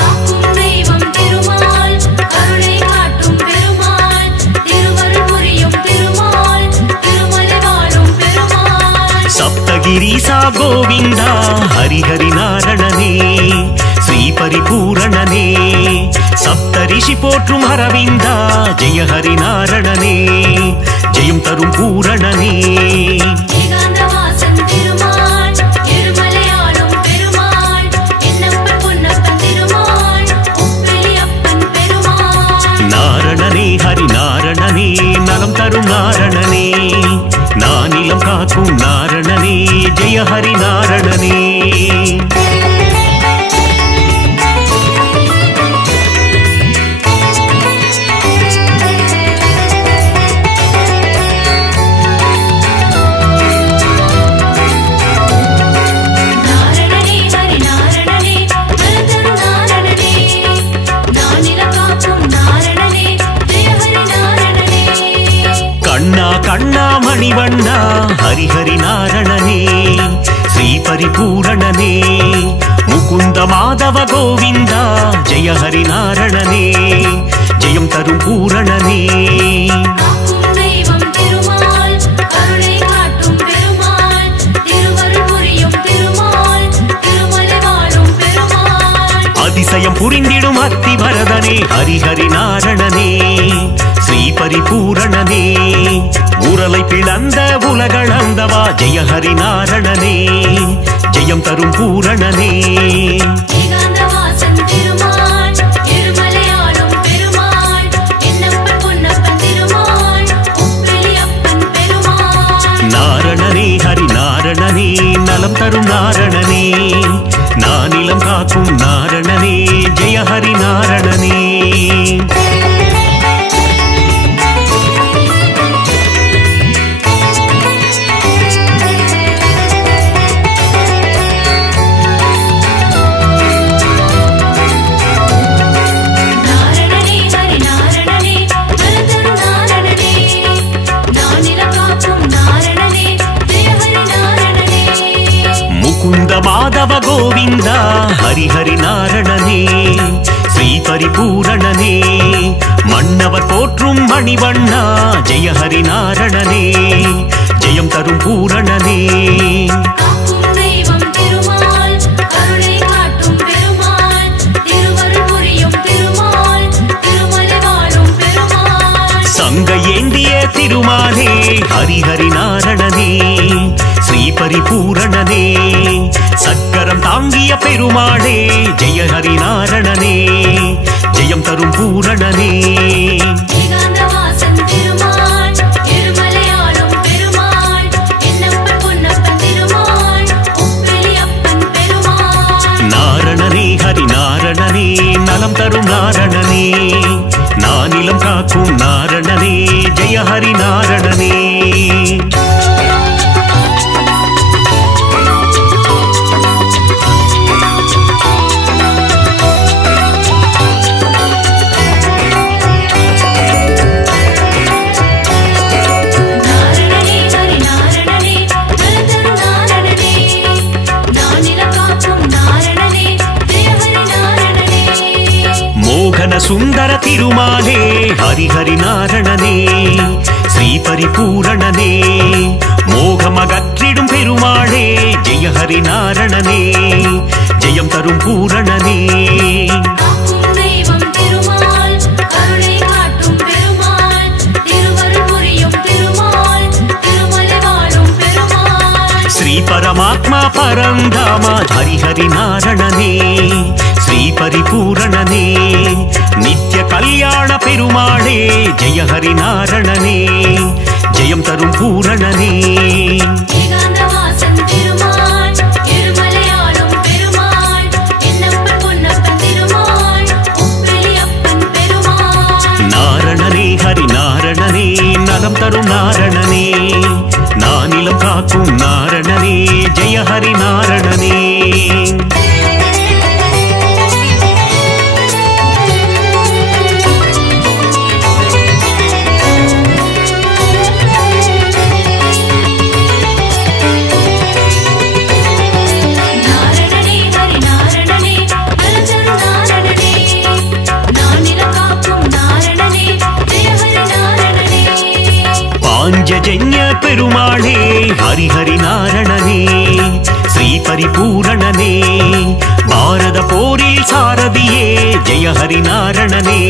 காக்கும் தெய்வம் திருமால் கருணை காட்டும் பெருமாள் திருவருள் புரியும் திருமால் திருமலை வாழும் பெருமாள் சப்தகிரீசா கோவிந்தா ஹரிஹரி நாரணனே ஸ்ரீ பரிபூரணனே சப்தரிஷி போற்றும் அரவிந்தா ஜெய ஹரி நாரணனே ஜெயம் தரும் பூரணனே ஏகாந்தவாசன் திருமால் இருமலையாளும் பெருமாள் என்னப்பன் பொன்னப்பன் திருமால் உப்பிலியப்பன் பெருமாள் நாரணனே ஹரி நாரணனே நலம் தரும் நாரணனே நானிலம் காக்கும் நாரணனே ஜெய ஹரி நாரணனே நாரணனே ஹரி நாரணனே நலதரு நாரணனே நானிலம் காக்கும் நாரணனே ஜெய ஹரி நாரணனே கண்ணா கண்ணா மணிவண்ணா ஹரிஹரி நாரணனே ஸ்ரீ பரிபூரணனே முகுந்த மாதவ கோவிந்தா ஜெய ஹரி நாரணனே ஜெயம் தரும் பூரணனே காக்கும் தெய்வம் திருமால் கருணை காட்டும் பெருமாள் திருவருள் புரியும் திருமால் திருமலை வாழும் பெருமாள் அதிசயம் புரிந்திடும் அத்தி வரதனே ஹரிஹரி நாரணனே ஸ்ரீ பரிபூரணனே உரலை பிளந்த உலகளந்தவா ஜெய ஹரி நாரணனே ஜெயம் தரும் பூரணனே ஏகாந்தவாசன் திருமால் இருமலையாளும் பெருமாள் என்னப்பன் பொன்னப்பன் திருமால் உப்பிலியப்பன் பெருமாள் நாரணனே ஹரி நாரணனே நலம் தரும் நாரணனே நானிலம் காக்கும் நாரணனே ஜெய ஹரி நாரணனே நாரணனே ஹரி நாரணனே நலதரு நாரணனே நானிலம் காக்கும் நாரணனே ஜெய ஹரி நாரணனே முகுந்த மாத மாதவ கோவிந்தா ஹரிஹரி நாரணனே ஸ்ரீ பரிபூரணனே மன்னவர் போற்றும் மணிவண்ணா ஜெய ஹரி நாரணனே ஜெயம் தரும் பூரணனே காக்கும் தெய்வம் திருமால் கருணை காட்டும் பெருமாள் திருவருள் புரியும் திருமால் திருமலை வாழும் பெருமாள் சங்க ஏந்திய திருமாலே ஹரிஹரி நாரணனே ஸ்ரீ பரிபூரணனே சக்கரம் தாங்கிய பெருமாளே ஜெய ஹரி நாரணனே ஜெயம் தரும் பூரணனே ஏகாந்தவாசன் திருமால் திருமலையாளும் பெருமாள் என்னப்பன் பொன்னப்பன் திருமால் உப்பிலியப்பன் பெருமாள் நாரணனே ஹரி நாரணனே நலம் தரும் நாரணனே நானிலம் காக்கும் நாரணனே ஜெய ஹரி நாரணனே நாரணனே ஹரி நாரணனே நலதரு நாரணனே நானிலம் காக்கும் நாரணனே ஜெய ஹரி நாரணனே மோகன சுந்தர திருமாலே ஹரிஹரி நாரணனே ஸ்ரீ பரிபூரணனே மோகமகற்றிடும் பெருமாளே ஜெய ஹரி நாரணனே ஜெயம் தரும் பூரணனே காக்கும் தெய்வம் திருமால் கருணை காட்டும் பெருமாள் திருவருள் புரியும் திருமால் திருமலை வாழும் பெருமாள் ஸ்ரீ பரமாத்மா பரந்தாமா ஹரிஹரி நாரணனே ஸ்ரீ பரிபூரணனே நித்ய கல்யாண பெருமாளே ஜெய ஹரி நாரணனே ஜெயம் தரும் பூரணனே ஏகாந்தவாசன் திருமால் திருமலையாளும் பெருமாள் என்னப்பன் பொன்னப்பன் திருமால் உப்பிலியப்பன் பெருமாள் நாரணனே ஹரி நாரணனே நலம் தரும் நாரணனே நானிலம் காக்கும் நாரணனே ஜெய ஹரி நாரணனே நாரணனே ஹரி நாரணனே நலதரு நாரணனே நானிலம் காக்கும் நாரணனே ஜெய ஹரி நாரணனே பாஞ்சஜன்ய பெருமாளே ஹரிஹரி நாரணனே ஸ்ரீ பரிபூரணனே பாரத போரில் சாரதியே ஜெய ஹரி நாரணனே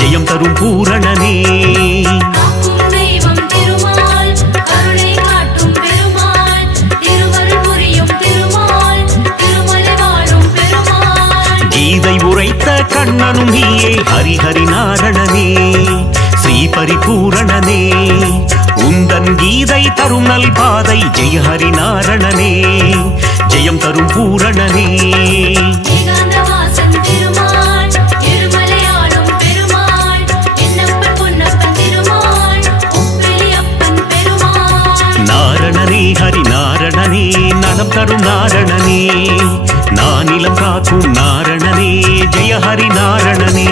ஜெயம் தரும் பூரணனே காக்கும் தெய்வம் திருமால் கருணை காட்டும் பெருமாள் திருவருள் புரியும் திருமால் திருமலை வாழும் பெருமாள் கீதை உரைத்த கண்ணனும் நீயே ஹரிஹரி நாரணனே ஸ்ரீ பரிபூரணனே உந்தன் கீதை தரும் நல் பாதை ஜெய ஹரி நாரணனே ஜெயம் தரும் பூரணனே ஏகாந்தவாசன் திருமால் திருமலையாளும் பெருமாள் என்னப்பன் பொன்னப்பன் திருமால் உப்பிலியப்பன் பெருமாள் நாரணனே ஹரி நாரணனே நலம் தரும் நாரணனே நானிலம் காக்கும் நாரணனே ஜெய ஹரி நாரணனே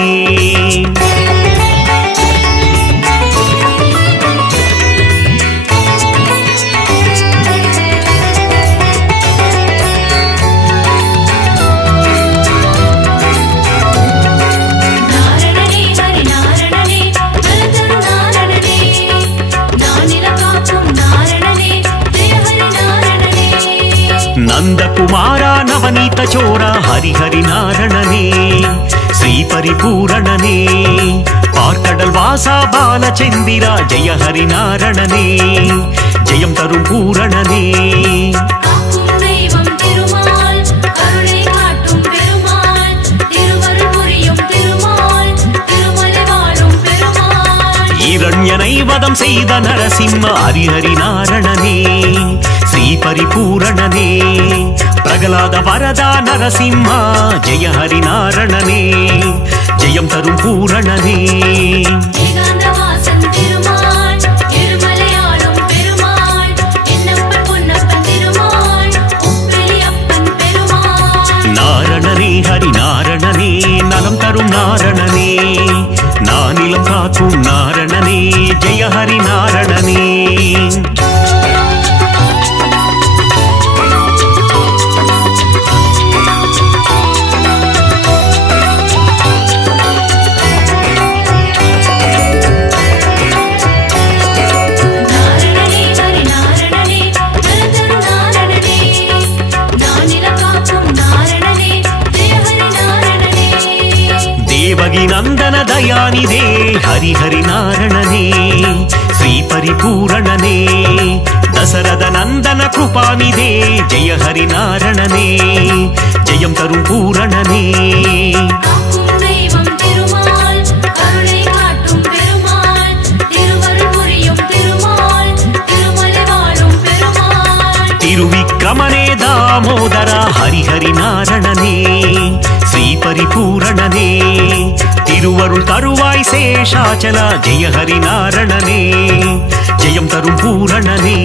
நாரணனே ஹரி நாரணனே நலதரு நாரணனே நானிலம் காக்கும் நாரணனே ஜெய ஹரி நாரணனே நந்தகுமாரா நவநீத சோரா ஹரிஹரி நாரணனே ஸ்ரீ பரிபூரணனே பார்க்கடல் வாசா பாலச்சந்திரா ஜெய ஹரி நாரணனே ஜெயம் தரும் பூரணனே காக்கும் தெய்வம் திருமால் கருணை காட்டும் பெருமாள் திருவருள் புரியும் திருமால் திருமலை வாழும் பெருமாள் இரண்யனை வதம் செய்த நரசிம்ம ஹரிஹரி நாரணனே ஸ்ரீ பரிபூரணனே பிரகலாத வரதா நரசிம்மா ஜெய ஹரி நாரணனே ஜெயம் தரும் பூரணனே ஏகாந்தவாசன் திருமால் திருமலையாளும் பெருமாள் என்னப்பன் பொன்னப்பன் திருமால் உப்பிலியப்பன் பெருமாள் நாரணனே ஹரி நாரணனே நலம் தரும் நாரணனே நானிலம் காக்கும் நாரணனே ஜெய ஹரி நாரணனே कृपानिधे हरिहरि नारणने श्री परिपूरणने दशरथ नंदन कृपानिधे जय हरि नारणने जयं तरुं पूरणने காக்கும் தெய்வம் திருமால் கருணை காட்டும் பெருமாள் திருவருள் புரியும் திருமால் திருமலை வாழும் பெருமாள் तिरुविक्रमणे दामोदर हरिहरि नारणने श्री परिपूरणने तिरुवरुள் तरुवाय शेषाचल जय हरि नारणने जयं तरुं पूरणने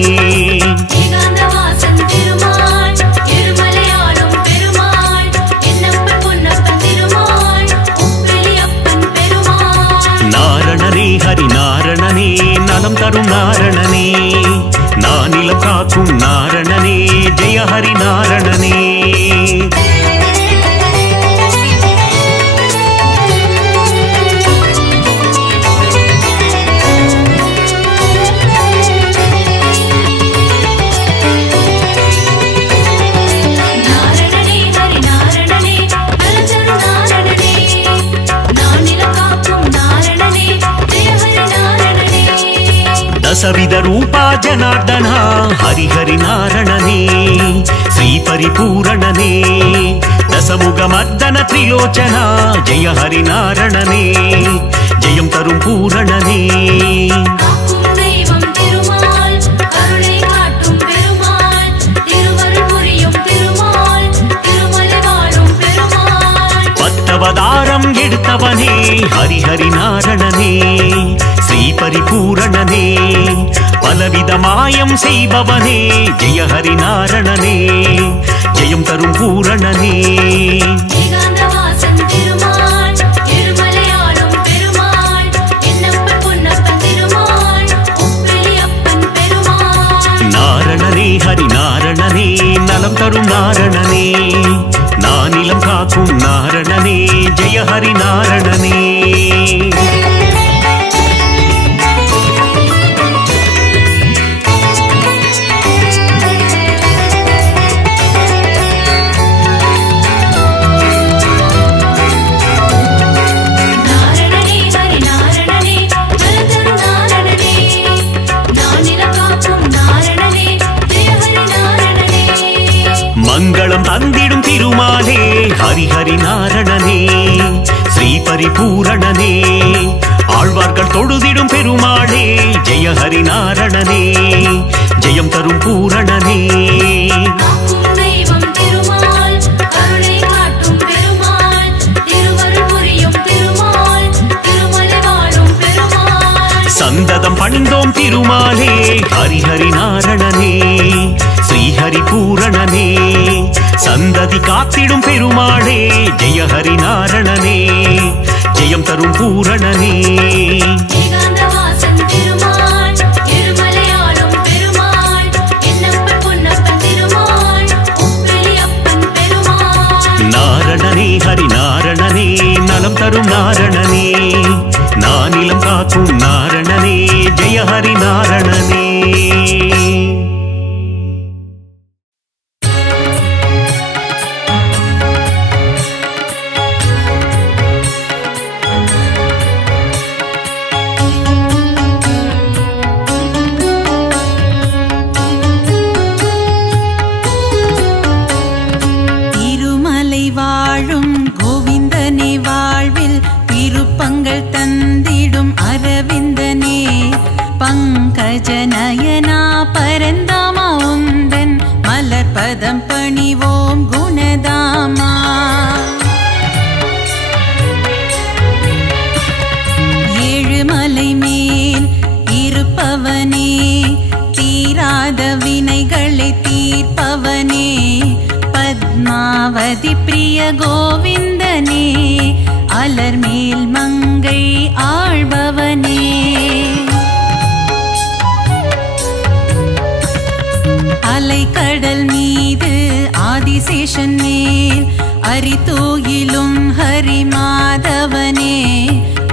ஏகாந்தவாசன் திருமால் திருமலையாளும் பெருமாள் என்னப்பன் பொன்னப்பன் திருமாள் உப்பிலி அப்பன் பெருமாள் नारणने हरि नारणने नलं तरुं नारणने नानिलं काकुं नारणने जय हरि नारणने நாரணனே ஹரி நாரணனே நலஞ்சரு நாரணனே நானிலம் காக்கும் நாரணனே ஜெய ஹரி நாரணனே दशविध रूपा जनार्दन हरिहरि नारणने श्री परिपूरणने दशमुखमर्दन त्रिलोचन जय हरि नारणने जयं तरुं पूरणने காக்கும் தெய்வம் திருமால் கருணை காட்டும் பெருமாள் திருவருள் புரியும் திருமால் திருமலை வாழும் பெருமாள் பத்தவதாரம் எடுத்தவனே ஹரிஹரி நாரணனே ஸ்ரீ பரிபூரணனே பலவித மாயம் செய்பவனே ஜெய ஹரி நாரணனே ஜெயம் தரும் பூரணனே ஏகாந்தவாசன் திருமால் திருமலையாளும் பெருமாள் என்னப்பன் பொன்னப்பன் திருமாள் உப்பிலி அப்பன் பெருமாள் நாரணனே ஹரி நாரணனே நலம் தரும் நாரணனே நானிலம் காக்கும் நாரணனே ஜெய ஹரி நாரணனே நாரணனே ஹரி நாரணனே நலந்தரு நாரணனே நானிலம் காக்கும் நாரணனே ஜெய ஹரி நாரணனே மங்களம் தந்திடும் திருமாலே ஹரிஹரி நாரணனே ஸ்ரீ பரிபூரணனே ஆழ்வார்கள் தொழுதிடும் பெருமாளே ஜெய ஹரி நாரணனே ஜெயம் தரும் பூரணனே காக்கும் தெய்வம் திருமால் கருணை காட்டும் பெருமாள் திருவருள் புரியும் திருமால் திருமலை வாழும் பெருமாள் சந்ததம் பணிந்தோம் திருமாலே ஹரிஹரி நாரணனே ஸ்ரீஹரி பூரணனே சந்ததி காத்திடும் பெருமாளே ஜெய ஹரி நாரணனே ஜெயம் தரும் பூரணனே ஏகாந்தவாசன் திருமால் திருமலையாளும் பெருமாள் என்னப்பன் பொன்னப்பன் திருமாள் உப்பிலி அப்பன் பெருமாள் நாரணனே ஹரி நாரணனே நலம் தரும் நாரணனே நானிலம் காக்கும் நாரணனே ஜெய ஹரி நாரணனே திருமலை வாழும் கோவிந்தனே வாழ்வில் விருப்பங்கள் தந்திடும் அரவிந்தனே பங்கஜ நயனா பரந்தாமா உந்தன் மலர்பதம் பணிவோம் குணதாமா ஏழுமலை மேல் இருப்பவனே தீராத வினைகளை தீர்ப்பவனே பத்மாவதி பிரிய கோவிந்தனே அலர்மேல் மங்கை ஆழ்பவனே அலைக்கடல் மீது ஆதிசேஷன் மேல் அரிதூயிலும் ஹரி மாதவனே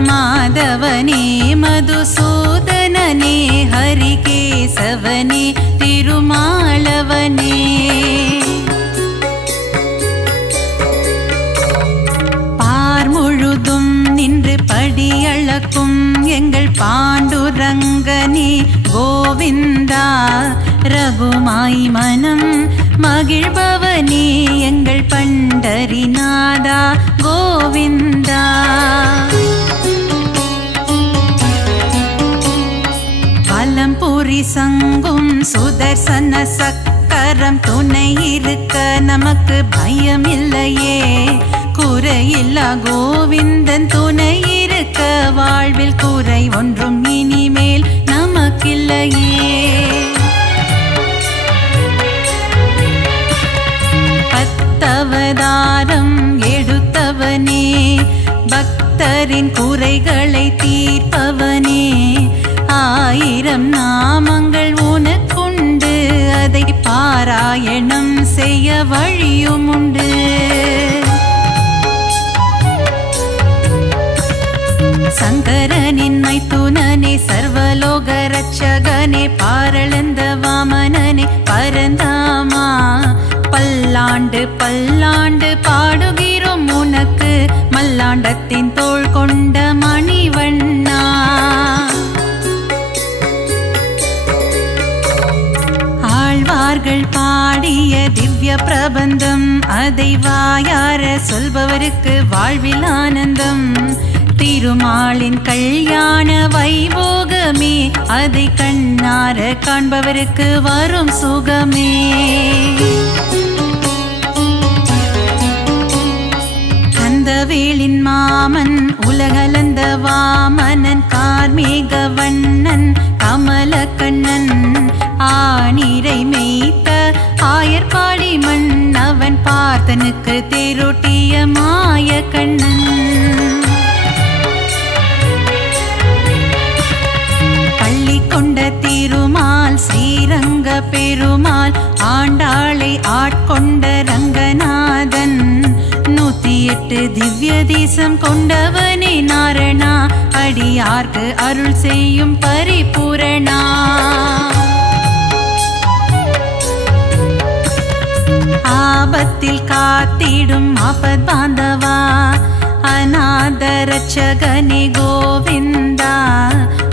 மாதவனே மதுசூதனனே ஹரிகேசவனே திருமாலவனே பார் முழுதும் நின்று படியள பாண்டுரங்கனே கோவிந்தா ரகுமாய் மனம் மகிழ்பவனே எங்கள் பண்டரிநாதா கோவிந்தா. பலம்புரி சங்கும் சுதர்சன சக்கரம் துணை இருக்க நமக்கு பயம் இல்லையே. குறையில்லா கோவிந்தன் துணை இருக்க வாழ்வில் குறை ஒன்றும் இனிமேல் நமக்கில்லையே. பத்தவதாரம் எடுத்தவனே பக்தரின் குறைகளை தீர்ப்பவனே. 1000 நாமங்கள் உனக்குண்டு அதை பாராயணம் செய்ய வழியும் உண்டு. சங்கரனின் மைத்துனனே சர்வலோக ரட்சகனே பாரளந்த வாமனனே பரந்தாமா. பல்லாண்டு பல்லாண்டு பாடுகிறோம் உனக்கு மல்லாண்டத்தின் தோள் கொண்ட மணிவண்ணா. ஆழ்வார்கள் பாடிய திவ்ய பிரபந்தம் அதை வாயார சொல்பவருக்கு வாழ்வில் ஆனந்தம். திருமாலின் கல்யாண வைபோகமே அதை கண்ணார காண்பவருக்கு வரும் சுகமே. கந்தவேலின் மாமன் உலகளந்த வாமனன் கார்மேக வண்ணன் கமலக்கண்ணன். ஆனிரை மேய்த்த ஆயர்பாடி மன்னவன் பார்த்தனுக்கு தேரோட்டிய மாய கண்ணன். பள்ளி கொண்ட திருமால் ஸ்ரீரங்க பெருமாள் ஆண்டாளை ஆட்கொண்ட ரங்கநாதன். 108 திவ்ய தேசம் கொண்டவனே நாரணா அடியார்க்கு அருள் செய்யும் பரிபூரணா. ஆபத்தில் காத்திடும் ஆபத் பாந்தவா அநாத ரட்சகனே கோவிந்தா.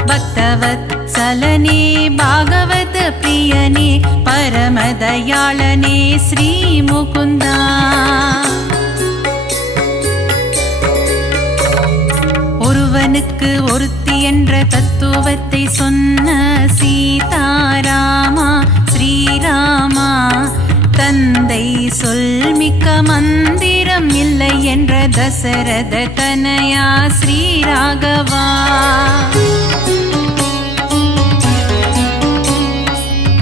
பக்தவத்சலனே பாகவத பிரியனே பரமதயாளனே ஸ்ரீ முகுந்தா. ஒருவனுக்கு ஒருத்தி என்ற தத்துவத்தை சொன்ன சீதாராமா ஸ்ரீராமா. தந்தை சொல்மிக்க மந்திரம் இல்லை என்ற தசரத தனயா ஸ்ரீராகவா.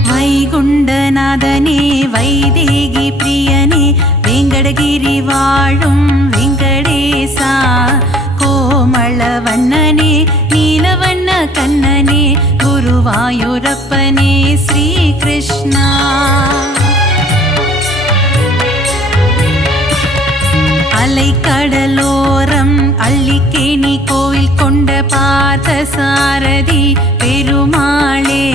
வைகுண்டநாதனே வைதேகி பிரியனே வெங்கடகிரி வாழும் வெங்கடேசா. கோமளவண்ணனே நீலவண்ண கண்ணனே குருவாயூரப்பனே ஸ்ரீ கிருஷ்ணா. அலைக்கடலோரம் அள்ளிக்கேணி கோவில் கொண்ட பார்த்தசாரதி பெருமாளே.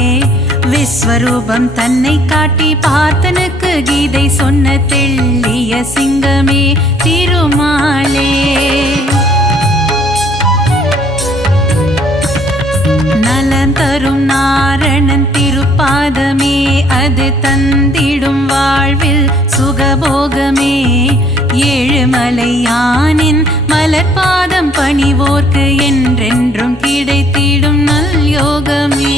விஸ்வரூபம் தன்னை காட்டி பார்த்தனுக்கு கீதை சொன்ன தெள்ளிய சிங்கமே திருமாலே. நலன் தரும் நாரணன் திருப்பாதமே அது தந்திடும் வாழ்வில் சுகபோகமே. ஏழுமலையானின் மலர்பாதம் பணிவோர்க்கு என்றென்றும் கிடைத்திடும் நல் யோகமே.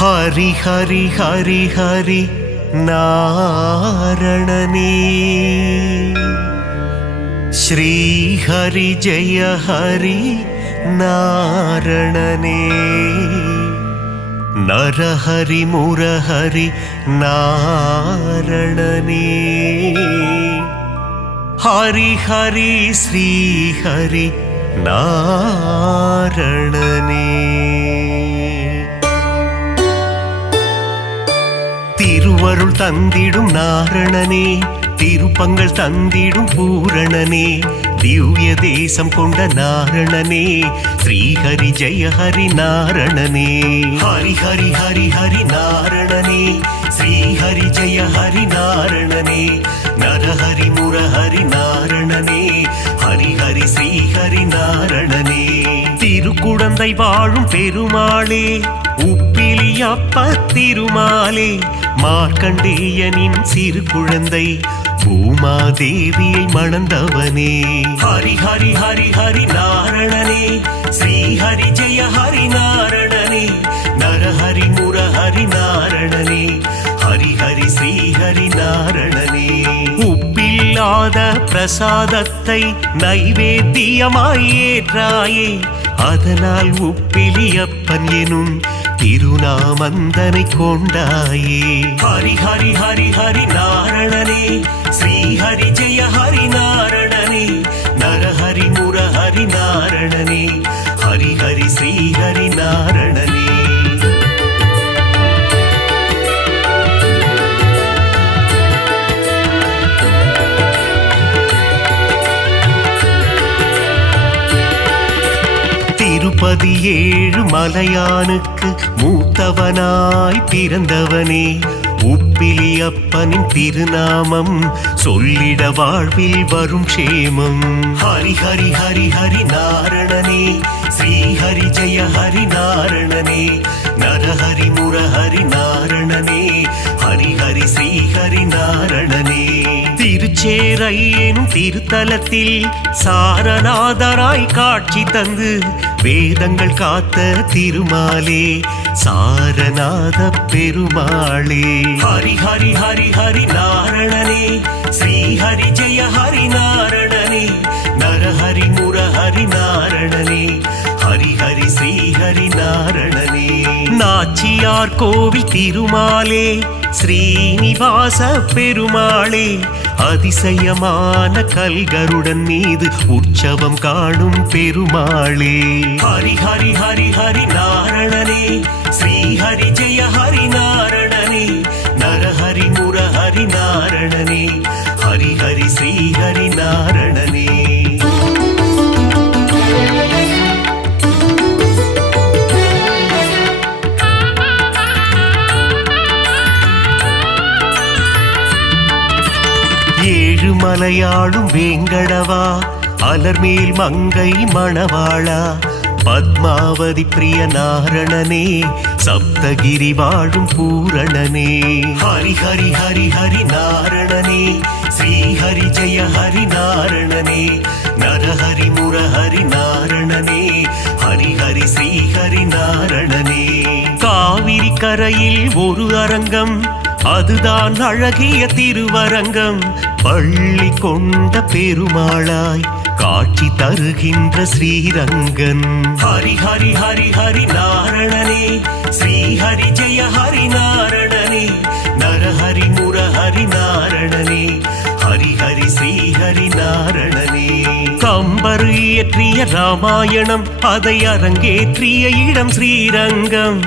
ஹரி ஹரி ஹரி ஹரி நாரணனே. ஸ்ரீ ஹரி ஜெய ஹரி நாரணனே. நரஹரி முரஹரி நாரணனே. ஹரி ஹரி ஸ்ரீ ஹரி நாரணனே. திருவருள் தந்திடும் நாரணனே திருப்பங்கள் தந்திடும் பூரணனே திவ்ய தேசம் கொண்ட நாரணனே ஸ்ரீஹரி ஜெய ஹரி நாரணனே ஹரி ஹரி ஹரி ஹரி நாரணனே ஸ்ரீஹரி ஜெய ஹரி நாரணனே நரஹரி முரஹரி நாரணனே ஹரி ஹரி ஸ்ரீஹரி நாரணனே திருக்குடந்தை வாழும் பெருமாளே உப்பிலியப்ப திருமாலே மார்க்கண்டேயனின் சிறு குழந்தை பூமாதேவியை மணந்தவனே ஹரி ஹரி ஹரி ஹரி நாரணனே ஸ்ரீஹரி ஜெய ஹரி நாரணனே நரஹரி முரஹரி நாரணனே ஹரி ஹரி ஸ்ரீஹரி நாரணனே உப்பில்லாத பிரசாதத்தை நைவேத்தியமாய் ஏற்றாயே அதனால் உப்பிலியப்பன் எனும் திருநாமந்தனை கொண்டாயே ஹரி ஹரி ஹரி ஹரி நாரணனே ஸ்ரீஹரி ஜெய ஹரி நாரணனே நரஹரி முரஹரி நாரணனே ஹரி ஹரி ஸ்ரீஹரி நாரணனே திருப்பதி ஏழு மலையானுக்கு மூத்தவனாய் பிறந்தவனே உப்பிலியப்பனின் திருநாமம் சொல்லிட வாழ்வில் வரும் க்ஷேமம் ஹரி ஹரி ஹரி ஹரி நாரணனே ஸ்ரீஹரி ஜெய ஹரி நாரணனே நரஹரி முரஹரி நாரணனே ஹரி ஹரி ஸ்ரீஹரி நாரணனே திருச்சேரை எனும் திருத்தலத்தில் சாரநாதராய் காட்சி தந்து வேதங்கள் காத்த திருமாலே சாரநாத பெருமாளே ஹரி ஹரி ஹரி ஹரி நாரணனே ஸ்ரீஹரி ஜெய ஹரி நாரணனே நரஹரி முரஹரி நாரணனே ஹரி ஹரி ஸ்ரீஹரி நாரணனே நாச்சியார் கோவில் திருமாலே ஸ்ரீனிவாச பெருமாளே அதிசயமான கல்கருடன் மீது உற்சவம் காணும் பெருமாளே ஹரி ஹரி ஹரி ஹரி நாரணனே ஸ்ரீஹரி ஜெய ஹரி நாரணனே நரஹரி முரஹரி நாரணனே ஹரி ஹரி ஸ்ரீஹரி நாரணனே ஏழுமலையாளும் வேங்கடவா அலர்மேல் மங்கை மணவாளா பத்மாவதி பிரிய நாரணனே சப்தகிரி வாழும் பூரணனே ஹரி ஹரி ஹரி ஹரி நாரணனே ஸ்ரீஹரி ஜெய ஹரி நாரணனே நரஹரி முரஹரி நாரணனே ஹரி ஹரி ஸ்ரீஹரி நாரணனே காவிரி கரையில் ஒரு அரங்கம் அதுதான் அழகிய திருவரங்கம் பள்ளி கொண்ட பெருமாளாய் காட்சி தருகின்ற ஸ்ரீரங்கன் ஹரி ஹரி ஹரி ஹரி நாரணனே ஸ்ரீஹரி ஜெய ஹரி நாரணனே நரஹரி முரஹரி நாரணனே ஹரி ஹரி ஸ்ரீஹரி நாரணனே கம்பர் இயற்றிய ராமாயணம் அதை அரங்கேற்றிய இடம் ஸ்ரீரங்கம்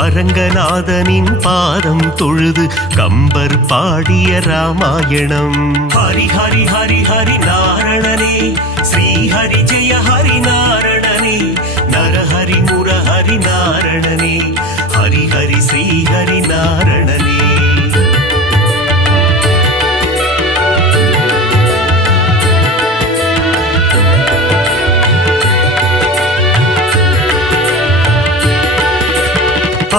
அரங்கநாதனின் பாதம் தொழுது கம்பர் பாடிய ராமாயணம் ஹரி ஹரி ஹரி ஹரி நாரணனே ஸ்ரீஹரி ஜெய ஹரி நாரணனே நரஹரி முரஹரி நாரணனே ஹரி ஹரி ஸ்ரீஹரி நாரணனே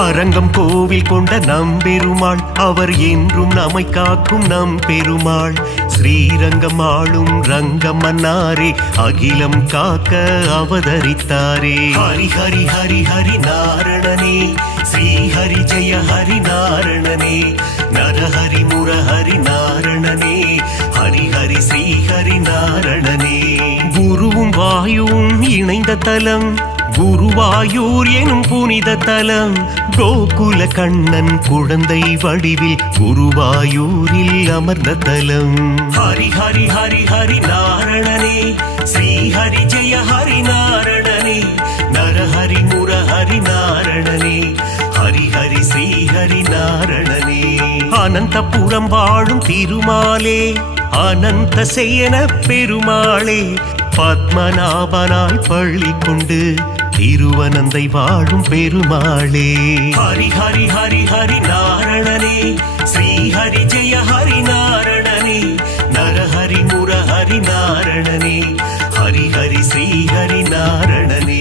அரங்கம் கோவில் கொண்ட நம்பெருமாள் அவர் என்றும் நம்மை காக்கும் நம் பெருமாள் ஸ்ரீரங்கம் ஆளும் ரங்கம் மன்னாரே அகிலம் காக்க அவதரித்தாரே ஹரி ஹரி ஹரி ஹரி நாரணனே ஸ்ரீஹரி ஜெய ஹரி நாரணனே நரஹரி முரஹரி நாரணனே ஹரி ஹரி ஸ்ரீஹரி நாரணனே குருவும் வாயுவும் இணைந்த தலம் குருவாயூர் எனும் புனித தலம் கோகுல கண்ணன் குழந்தை வடிவில் குருவாயூரில் அமர்ந்த தலம் ஹரி ஹரி ஹரி ஹரி நாரணனே ஸ்ரீஹரி ஜெய ஹரி நாரணனே நரஹரி முரஹரி நாரணனே ஹரி ஹரி ஸ்ரீஹரி நாரணனே அனந்தபுரம் வாழும் திருமாலே அனந்த சேன பெருமாளே பத்மநாபனாய் பள்ளி கொண்டு திருவனந்தை வாழும் பெருமாளே ஹரி ஹரி ஹரி ஹரி நாரணனே ஸ்ரீ ஹரி ஜெய ஹரி நாரணனே நரஹரி முரஹரி நாரணனே ஹரி ஹரி ஸ்ரீ ஹரி நாரணனே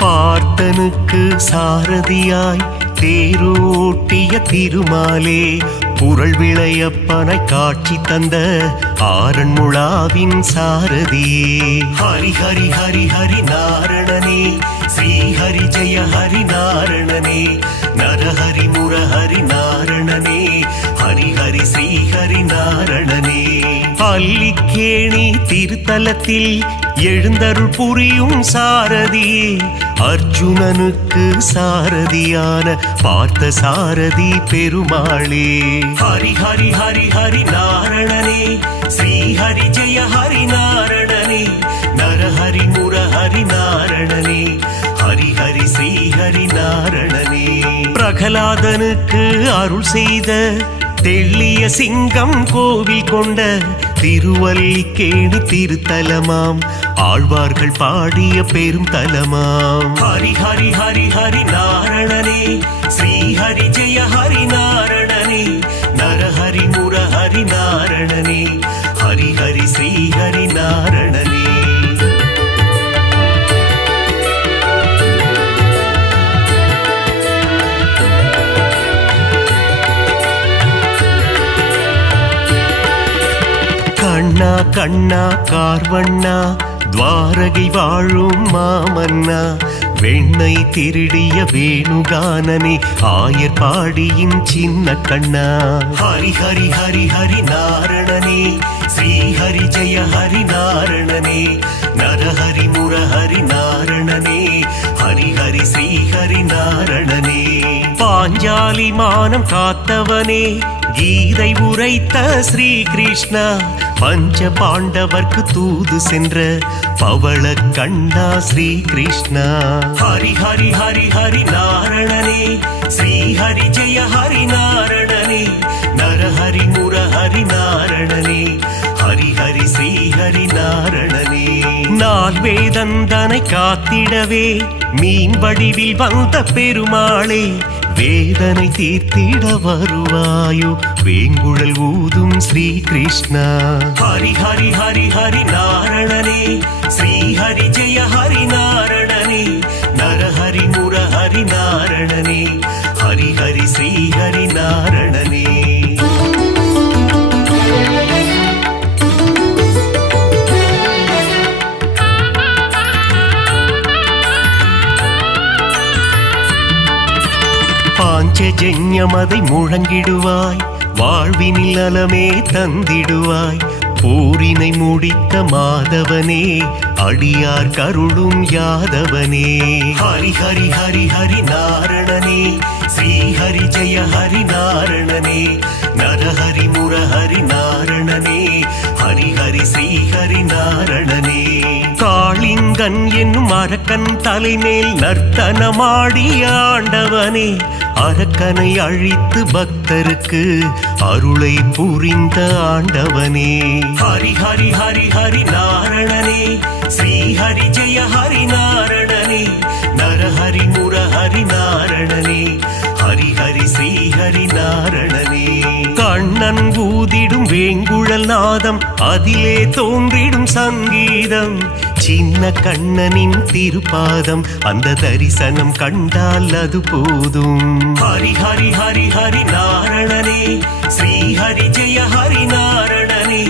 பார்த்தனுக்கு சாரதியாய் தேரோட்டிய திருமாலே புரள் விளையப்பனை காட்சி தந்த ஆரண்முழாவின் சாரதியே ஹரி ஹரி ஹரி ஹரி நாரணனே ஸ்ரீ ஹரி ஜெய ஹரி நாரணனே நரஹரி முரஹரி நாரணனே ஹரி ஹரி ஸ்ரீ ஹரி நாரணனே பள்ளிக்கேணி திருத்தலத்தில் எழுந்தருள் புரியும் சாரதியே அர்ஜுனனுக்கு சாரதியான பார்த்த சாரதி பெருமாளே ஹரி ஹரி ஹரி ஹரி நாரணனே ஸ்ரீ ஹரி ஜெய ஹரி நாரணனே நரஹரி முரஹரி நாரணனே ஹரி ஹரி ஸ்ரீ ஹரி நாரணனே பிரகலாதனுக்கு அருள் செய்த தெள்ளிய சிங்கம் கோவில் கொண்ட திருவல்லிக்கேணி திருத்தலமாம் ஆழ்வார்கள் பாடிய பெரும் தலமாம் ஹரி ஹரி ஹரி ஹரி நாரணனே ஸ்ரீ ஹரி ஜெய ஹரி நாரணனே நரஹரி முரஹரி நாரணனே ஹரி ஹரி ஸ்ரீ ஹரி நாரணனே கண்ணா கண்ணா கார்வண்ணா துவாரகை வாழும் மாமன்னா வெண்ணை திருடிய வேணுகானனே ஆயர் பாடியின் சின்ன கண்ணா ஹரி ஹரி ஹரி ஹரி நாரணனே ஸ்ரீ ஹரி ஜெய ஹரி நாரணனே நரஹரி முரஹரி நாரணனே ஹரி ஹரி ஸ்ரீ ஹரி நாரணனே பாஞ்சாலி மானம் காத்தவனே கீதை உரைத்த ஸ்ரீ கிருஷ்ணா பஞ்ச பாண்டவர்க்கு தூது சென்ற பவள கண்ணா ஸ்ரீ கிருஷ்ணா ஹரி ஹரி ஹரி ஹரி நாரணனே ஸ்ரீ ஹரி ஜெய ஹரி நாரணனே நரஹரி முரஹரி நாரணனே ஹரி ஹரி ஸ்ரீ ஹரி நாரணனே நால் வேதந்தனை காத்திடவே மீன் வடிவில் வந்த பெருமாளே வேதனை தீர்த்திட வருவாயோ வேங்குழல் ஊதும் ஸ்ரீ கிருஷ்ணா ஹரி ஹரி ஹரி ஹரி நாரணனே ஸ்ரீ ஹரி ஜெய ஹரி நாரணனே நரஹரி முரஹரி நாரணனே ஹரி ஹரி ஸ்ரீ ஹரி நாரணனே பாஞ்சஜன்யமதை முழங்கிடுவாய் வாழ்வினில் நலமே தந்திடுவாய் போரினை முடித்த மாதவனே அடியார் கருளும் யாதவனே ஹரி ஹரி ஹரி ஹரி நாரணனே ஸ்ரீ ஹரி ஜெய ஹரி நாரணனே நரஹரி முரஹரி நாரணனே ஹரி ஹரி ஸ்ரீ ஹரி நாரணனே காளிங்கன் என்னும் அரக்கன் தலைமேல் நர்த்தனமாடிய ஆண்டவனே அரக்கனை அழித்து பக்தருக்கு அருளை புரிந்த ஆண்டவனே ஹரி ஹரி ஹரி ஹரி நாரணனே ஸ்ரீ ஹரி ஜெய ஹரி நாரணனே நரஹரி முரஹரி நாரணனே ஹரி ஹரி ஸ்ரீ ஹரி நாரணனே கண்ணன் ஊதிடும் வேங்குழல் நாதம் அதிலே தோன்றிடும் சங்கீதம் சின்ன கண்ணனின் திருப்பாதம் அந்த தரிசனம் கண்டால் அது போதும் ஹரி ஹரி ஹரி ஹரி நாரணனே ஸ்ரீ ஹரி ஜெய ஹரி நாரணனே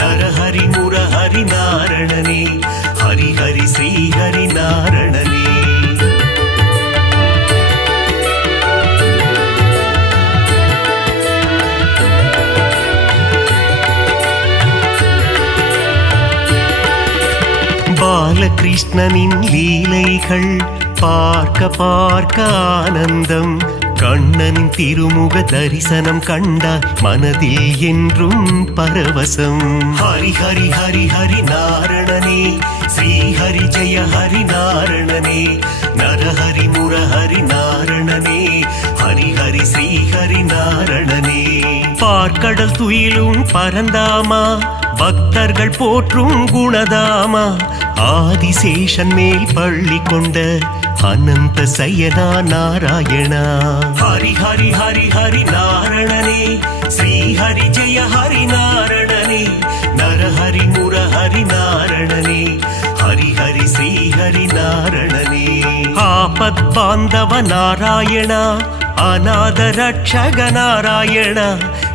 நரஹரி முரஹரி நாரணனே ஹரி ஹரி ஸ்ரீ ஹரி நாரணனே பாலகிருஷ்ணனின் லீலைகள் பார்க்க பார்க்க ஆனந்தம் கண்ணனின் திருமுக தரிசனம் கண்டால் மனதில் என்றும் பரவசம். ஹரி ஹரி ஹரி ஹரி நாரணனே, ஸ்ரீ ஹரி ஜெய ஹரி நாரணனே, நரஹரி முரஹரி நாரணனே, ஹரி ஹரி ஸ்ரீ ஹரி நாரணனே. பார்க்கடல் துயிலும் பரந்தாமா, பக்தர்கள் போற்றும் குணதாமா, ஆதிசேஷன் மேல் பள்ளி கொண்ட அனந்த சயனா நாராயணா. ஹரி ஹரி ஹரி ஹரி நாரணனே, ஸ்ரீ ஹரி ஜெய ஹரி நாரணனே, நரஹரி முரஹரி நாரணனே, ஹரி ஹரி ஸ்ரீ ஹரி நாரணனே. ஆபத் பாந்தவ நாராயணா, அநாத ரட்சக நாராயணா,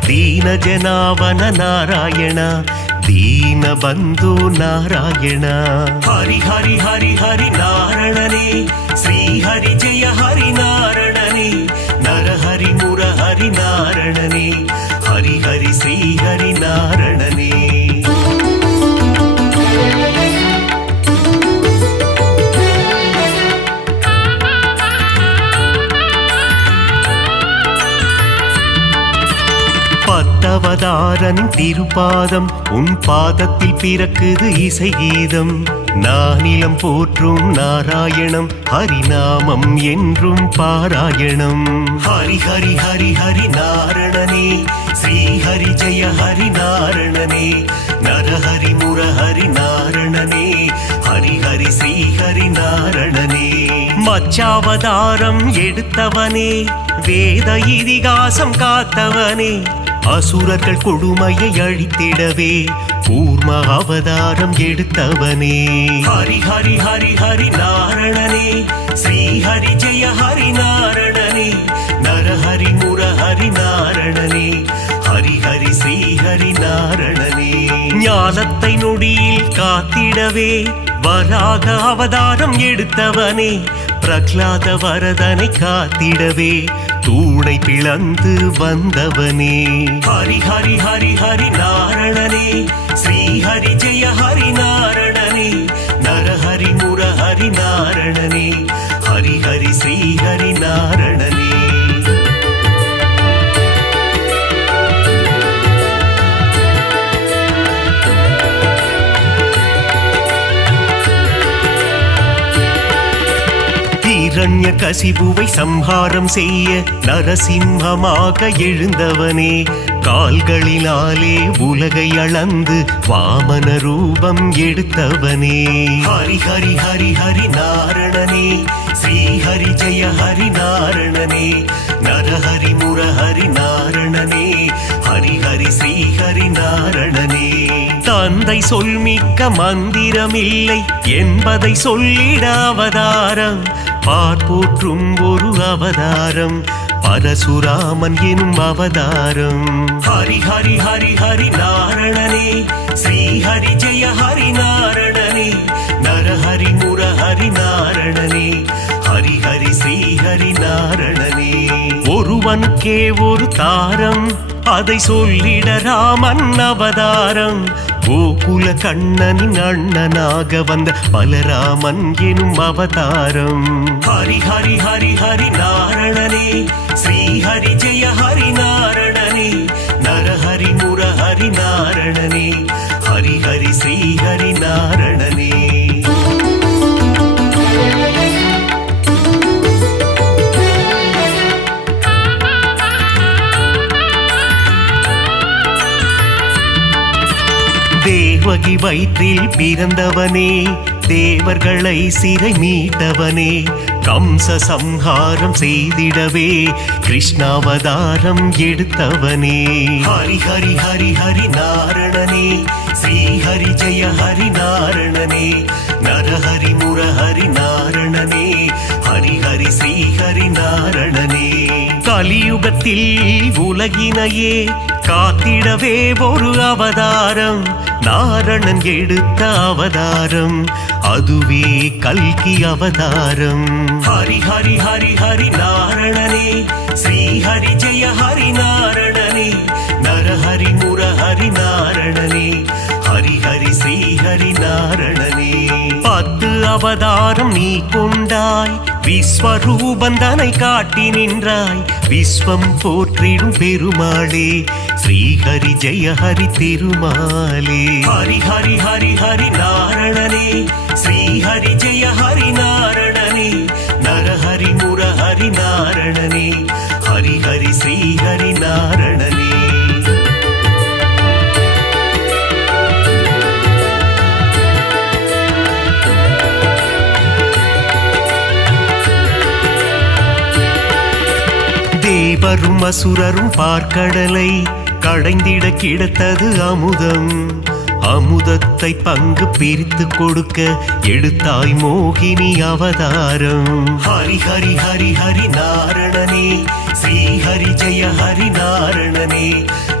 தீன ஜனாவன நாராயணா, தீன பந்து நாராயணா. ஹரி ஹரி ஹரி ஹரி நாரணனே, ஸ்ரீ ஹரி ஜெய ஹரி நாரணனே, நரஹரி முரஹரி நாரணனே, ஹரி ஹரி ஸ்ரீ ஹரி நாரணனே. பத்தவதாரன் திருப்பாதம், உன் பாதத்தில் பிறக்குது இசை கீதம். நானிலம் போற்றும் நாராயணம், ஹரிநாமம் என்றும் பாராயணம். ஹரி ஹரி ஹரி ஹரி நாரணனே, ஸ்ரீ ஹரி ஜெய ஹரி நாரணனே, நரஹரி முரஹரி நாரணனே, ஹரி ஹரி ஸ்ரீ ஹரி நாரணனே. மச்சாவதாரம் எடுத்தவனே, வேத இதிகாசம் காத்தவனே, அசுரர்கள் கொடுமையை அழித்திடவே கூர்ம அவதாரம் எடுத்தவனே. ஹரி ஹரி ஹரி ஹரி நாரணனே, ஸ்ரீ ஹரி ஜெய ஹரி நாரணனே, நரஹரி முரஹரி நாரணனே, ஹரி ஹரி ஸ்ரீ ஹரி நாரணனே. ஞானத்தை நொடியில் காத்திடவே வராக அவதாரம் எடுத்தவனே, பிரகலாத வரதனை காத்திடவே தூணை பிளந்து வந்தவனே. ஹரி ஹரி ஹரி ஹரி நாரணனே, ஸ்ரீ ஹரி ஜெய ஹரி நாரணனே, நரஹரி முரஹரி நாரணனே, ஹரி ஹரி ஸ்ரீ ஹரி நாரணனே. இரண்ய கசிபுவை சம்ஹாரம் செய்ய நரசிம்மமாக எழுந்தவனே, கால்களினாலே உலகை அளந்து வாமன ரூபம் எடுத்தவனே. ஹரி ஹரி ஹரி ஹரி நாரணனே, ஸ்ரீ ஹரி ஜெய ஹரி நாரணனே, நரஹரி முரஹரி நாரணனே, ஹரி ஹரி ஸ்ரீ ஹரி நாரணனே. தந்தை சொல்மிக்க மந்திரமில்லை என்பதை சொல்லிட அவதாரம், பார்ப்போற்றும் ஒரு அவதாரம், பரசுராமன் எனும் அவதாரம். ஹரி ஹரி ஹரி ஹரி நாரணனே, ஸ்ரீ ஹரி ஜெய ஹரி நாரணனே, நரஹரி முரஹரி நாரணனே, ஹரி ஹரி ஸ்ரீ ஹரி நாரணனே. ஒருவனுக்கே ஒரு தாரம், அதை சொல்லிட ராமன் அவதாரம், கோகுல கண்ணனின் அண்ணனாக வந்த பலராமன் எனும் அவதாரம். ஹரி ஹரி ஹரி ஹரி நாரணனே, ஸ்ரீ ஹரி ஜெய ஹரி நாரணனே, நரஹரி முரஹரி நாரணனே, ஹரி ஹரி ஸ்ரீ ஹரி நாரணனே. தேவகி வயிற்றில் பிறந்தவனே, தேவர்களை சிறை மீட்டவனே, கம்ச சம்ஹாரம் செய்திடவே கிருஷ்ணாவதாரம் எடுத்தவனே. ஹரி ஹரி ஹரி ஹரி நாரணனே, ஸ்ரீ ஹரி ஜெய ஹரி நாரணனே, நரஹரி முரஹரி நாரணனே, ஹரி ஹரி ஸ்ரீ ஹரி நாரணனே. கலியுகத்தில் உலகினையே காத்திடவே ஒரு அவதாரம், நாரணன் எடுத்த அவதாரம், அதுவே கல்கி அவதாரம். ஹரி ஹரி ஹரி ஹரி நாரணனே, ஸ்ரீ ஹரி ஜெய ஹரி நாரணனே, நரஹரி முரஹரி நாரணனே, ஹரி ஹரி ஸ்ரீ ஹரி நாரணனே. 10 அவதாரம் நீ கொண்டாய், விஸ்வரூபந்தனை காட்டி நின்றாய். விஸ்வம் போற்றிடும் பெருமாளே, ஸ்ரீஹரி ஜெய ஹரி திருமாலே. ஹரி ஹரி ஹரி ஹரி நாரணனே, ஸ்ரீஹரி ஜெய ஹரி நாரணனே. நரஹரி முரஹரி நாரணனே, ஹரி ஹரி ஸ்ரீஹரி நாரணனே. தேவரும் அசுரரும் பார்க்கடலை கடைந்திட கிடத்தது அமுதம். அமுதத்தை பங்கு பிரித்து கொடுக்க எடுத்தாய் மோகினி அவதாரம். ஹரி ஹரி ஹரி ஹரி நாரணனே, ஸ்ரீஹரி ஜெய ஹரி நாரணனே.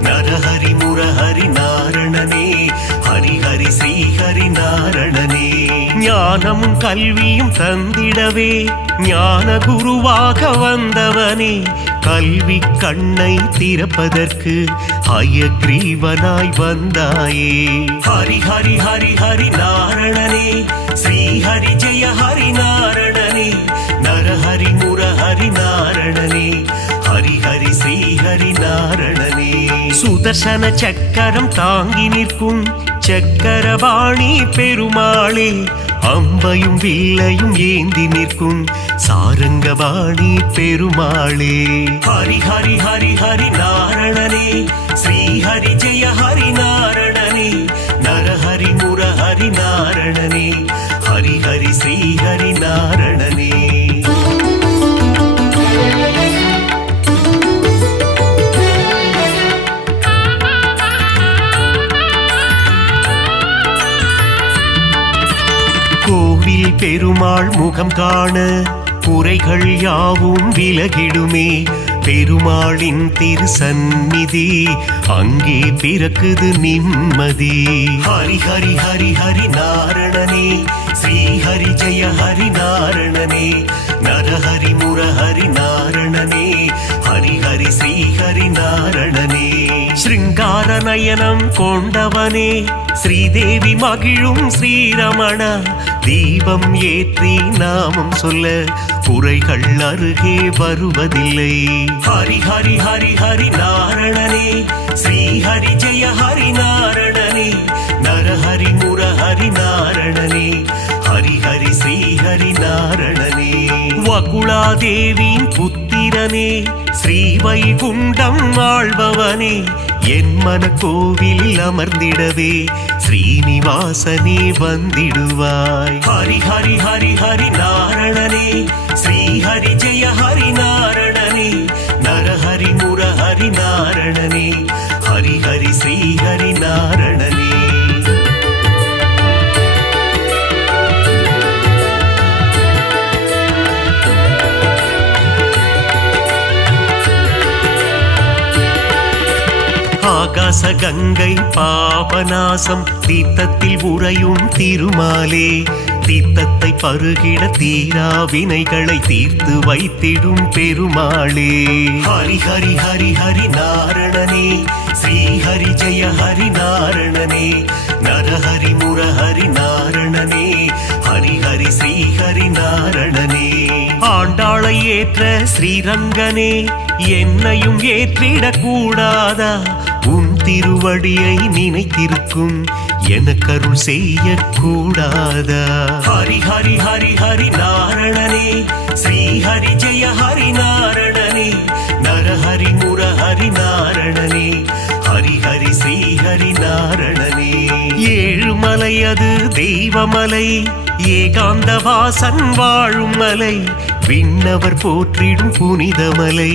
நரஹரி முரஹரி நாரணனே, ஹரி ஹரி ஸ்ரீஹரி நாரணனே. ஞானமும் கல்வியும் தந்திடவே ஞான குருவாக வந்தவனே, கல்வி கண்ணை திறப்பதற்கு ஹயக்ரீவனாய் வந்தாயே. ஹரி ஹரி ஹரி ஹரி நாரணனே, ஸ்ரீஹரி ஜெய ஹரி நாரணனே. நரஹரி முரஹரி நாரணனே, ஹரி ஹரி ஸ்ரீஹரி நாரணனே. சுதர்சன சக்கரம் தாங்கி நிற்கும் சக்கரபாணி பெருமாளே, அம்பையும் வில்லையும் ஏந்தி நிற்கும் சாரங்கபாணி பெருமாளே. ஹரி ஹரி ஹரி ஹரி நாரணனே, ஸ்ரீஹரி ஜெய ஹரி நாரணனே. நரஹரி முரஹரி நாரணனே, ஹரி ஹரி ஸ்ரீஹரி நாரணனே. கோவில் பெருமாள் முகம் காண குறைகள் யாவும் விலகிடுமே. பெருமாளின் திருசந்நிதி அங்கே பிறக்குது நிம்மதி. ஹரி ஹரி ஹரி ஹரி நாரணனே, ஸ்ரீஹரி ஜெய ஹரி நாரணனே. நரஹரி முரஹரி நாரணனே, ஹரி ஹரி ஸ்ரீஹரி நாரணனே. ஸ்ருங்கார நயனம் கொண்டவனே, ஸ்ரீதேவி மகிழும் ஸ்ரீரமணா. தீபம் ஏற்றி நாமம் சொல்ல குறைகள் அருகே வருவதில்லை. ஹரி ஹரி ஹரி ஹரி நாரணனே, ஸ்ரீஹரி ஜெய ஹரி நாரணனே. நரஹரி முரஹரி நாரணனே, ஹரி ஹரி ஸ்ரீஹரி நாரணனே. வகுளாதேவியின் புத்திரனே, ஸ்ரீவைகுண்டம் ஆள்பவனே. என் மன கோவில் அமர்ந்திடவே ஸ்ரீனிவாசனே வந்திடுவாய். ஹரி ஹரி ஹரி ஹரி நாரணனே, ஸ்ரீஹரி ஜெய ஹரி நாரணனே. நரஹரி முரஹரி நாரணனே, ஹரி ஹரி ஸ்ரீஹரி நாரணனே. ஆகாச கங்கை பாபநாசம் தீர்த்தத்தில் உறையும் திருமாலே. தீர்த்தத்தை பருகிட தீரா வினைகளை தீர்த்து வைத்திடும் பெருமாளே. ஹரி ஹரி ஹரி ஹரி நாரணனே, ஸ்ரீஹரி ஜெய ஹரி நாரணனே. நரஹரி முரஹரி நாரணனே, ஹரி ஹரி ஸ்ரீஹரி நாரணனே. ஆண்டாளை ஏற்ற ஸ்ரீரங்கனே, என்னையும் ஏற்றிடக் கூடாதா? உன் திருவடியை நினைத்திருக்கும் எனக்கருள் செய்யக்கூடாதா? ஹரி ஹரி ஹரி ஹரி நாரணனே, ஸ்ரீஹரி ஜெய ஹரி நாரணனே. நரஹரி முரஹரி நாரணனே, ஹரி ஹரி ஸ்ரீஹரி நாரணனே. ஏழுமலை அது தெய்வமலை, ஏகாந்த வாசன் வாழும் மலை. விண்ணவர் போற்றிடும் புனிதமலை,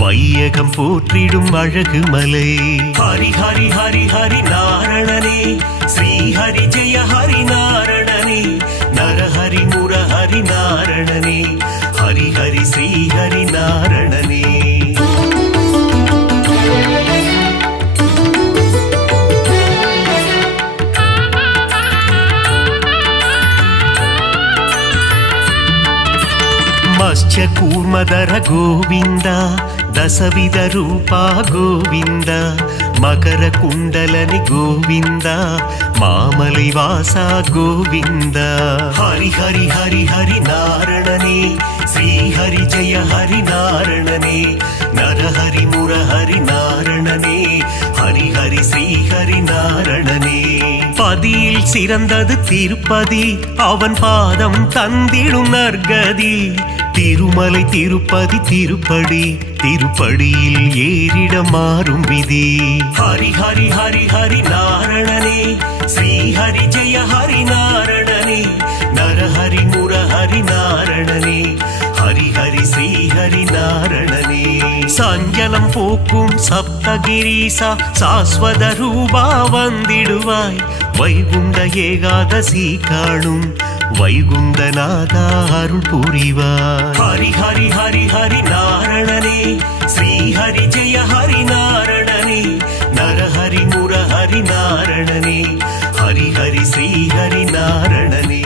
வையகம் போற்றிடும் அழகு மலை. ஹரி ஹரி ஹரி ஹரி நாரணனே, ஸ்ரீஹரி ஜெய ஹரி நாரணனே. நரஹரி முரஹரி நாரணனே, ஹரி ஹரி ஸ்ரீஹரி நாரணனே. ಮತ್ಸ್ಯ ಕೂರ್ಮದರ ಗೋವಿಂದ దశవిధ రూపా గోవింద మకర కుండలని గోవింద మామలై వాస గోవింద హరి హరి హరి హరి నారణనే శ్రీ హరి జయ హరి నారణనే నరహరి మురహరి నాரணனே ஹரி ஹரி ஸ்ரீ ஹரி நாரணனே பதியில் சிறந்தது திருப்பதி அவன் பாதம் தந்திடும் நற்கதி திருமலை திருப்பதி திருப்படி திருப்படியில் ஏறிட மாறும் விதி ஹரி ஹரி ஹரி ஹரி நாரணனே ஸ்ரீ ஹரி ஜெய ஹரி நாரணனே நரஹரி முரஹரி நாரணனே ஹரி ஹரி ஸ்ரீ ஹரி நாரணனே சஞ்சலம் போக்கும் சப்தகிரீசா சாஸ்வத ரூபா வந்திடுவாய் வைகுண்ட ஏகாதசி காணும் வைகுண்டநாதா அருள் புரிவாய் ஹரி ஹரி ஹரி ஹரி நாரணனே ஸ்ரீ ஹரி ஜெய ஹரி நாரணனே நரஹரி முரஹரி நாரணனே ஹரி ஹரி ஸ்ரீ ஹரி நாரணனே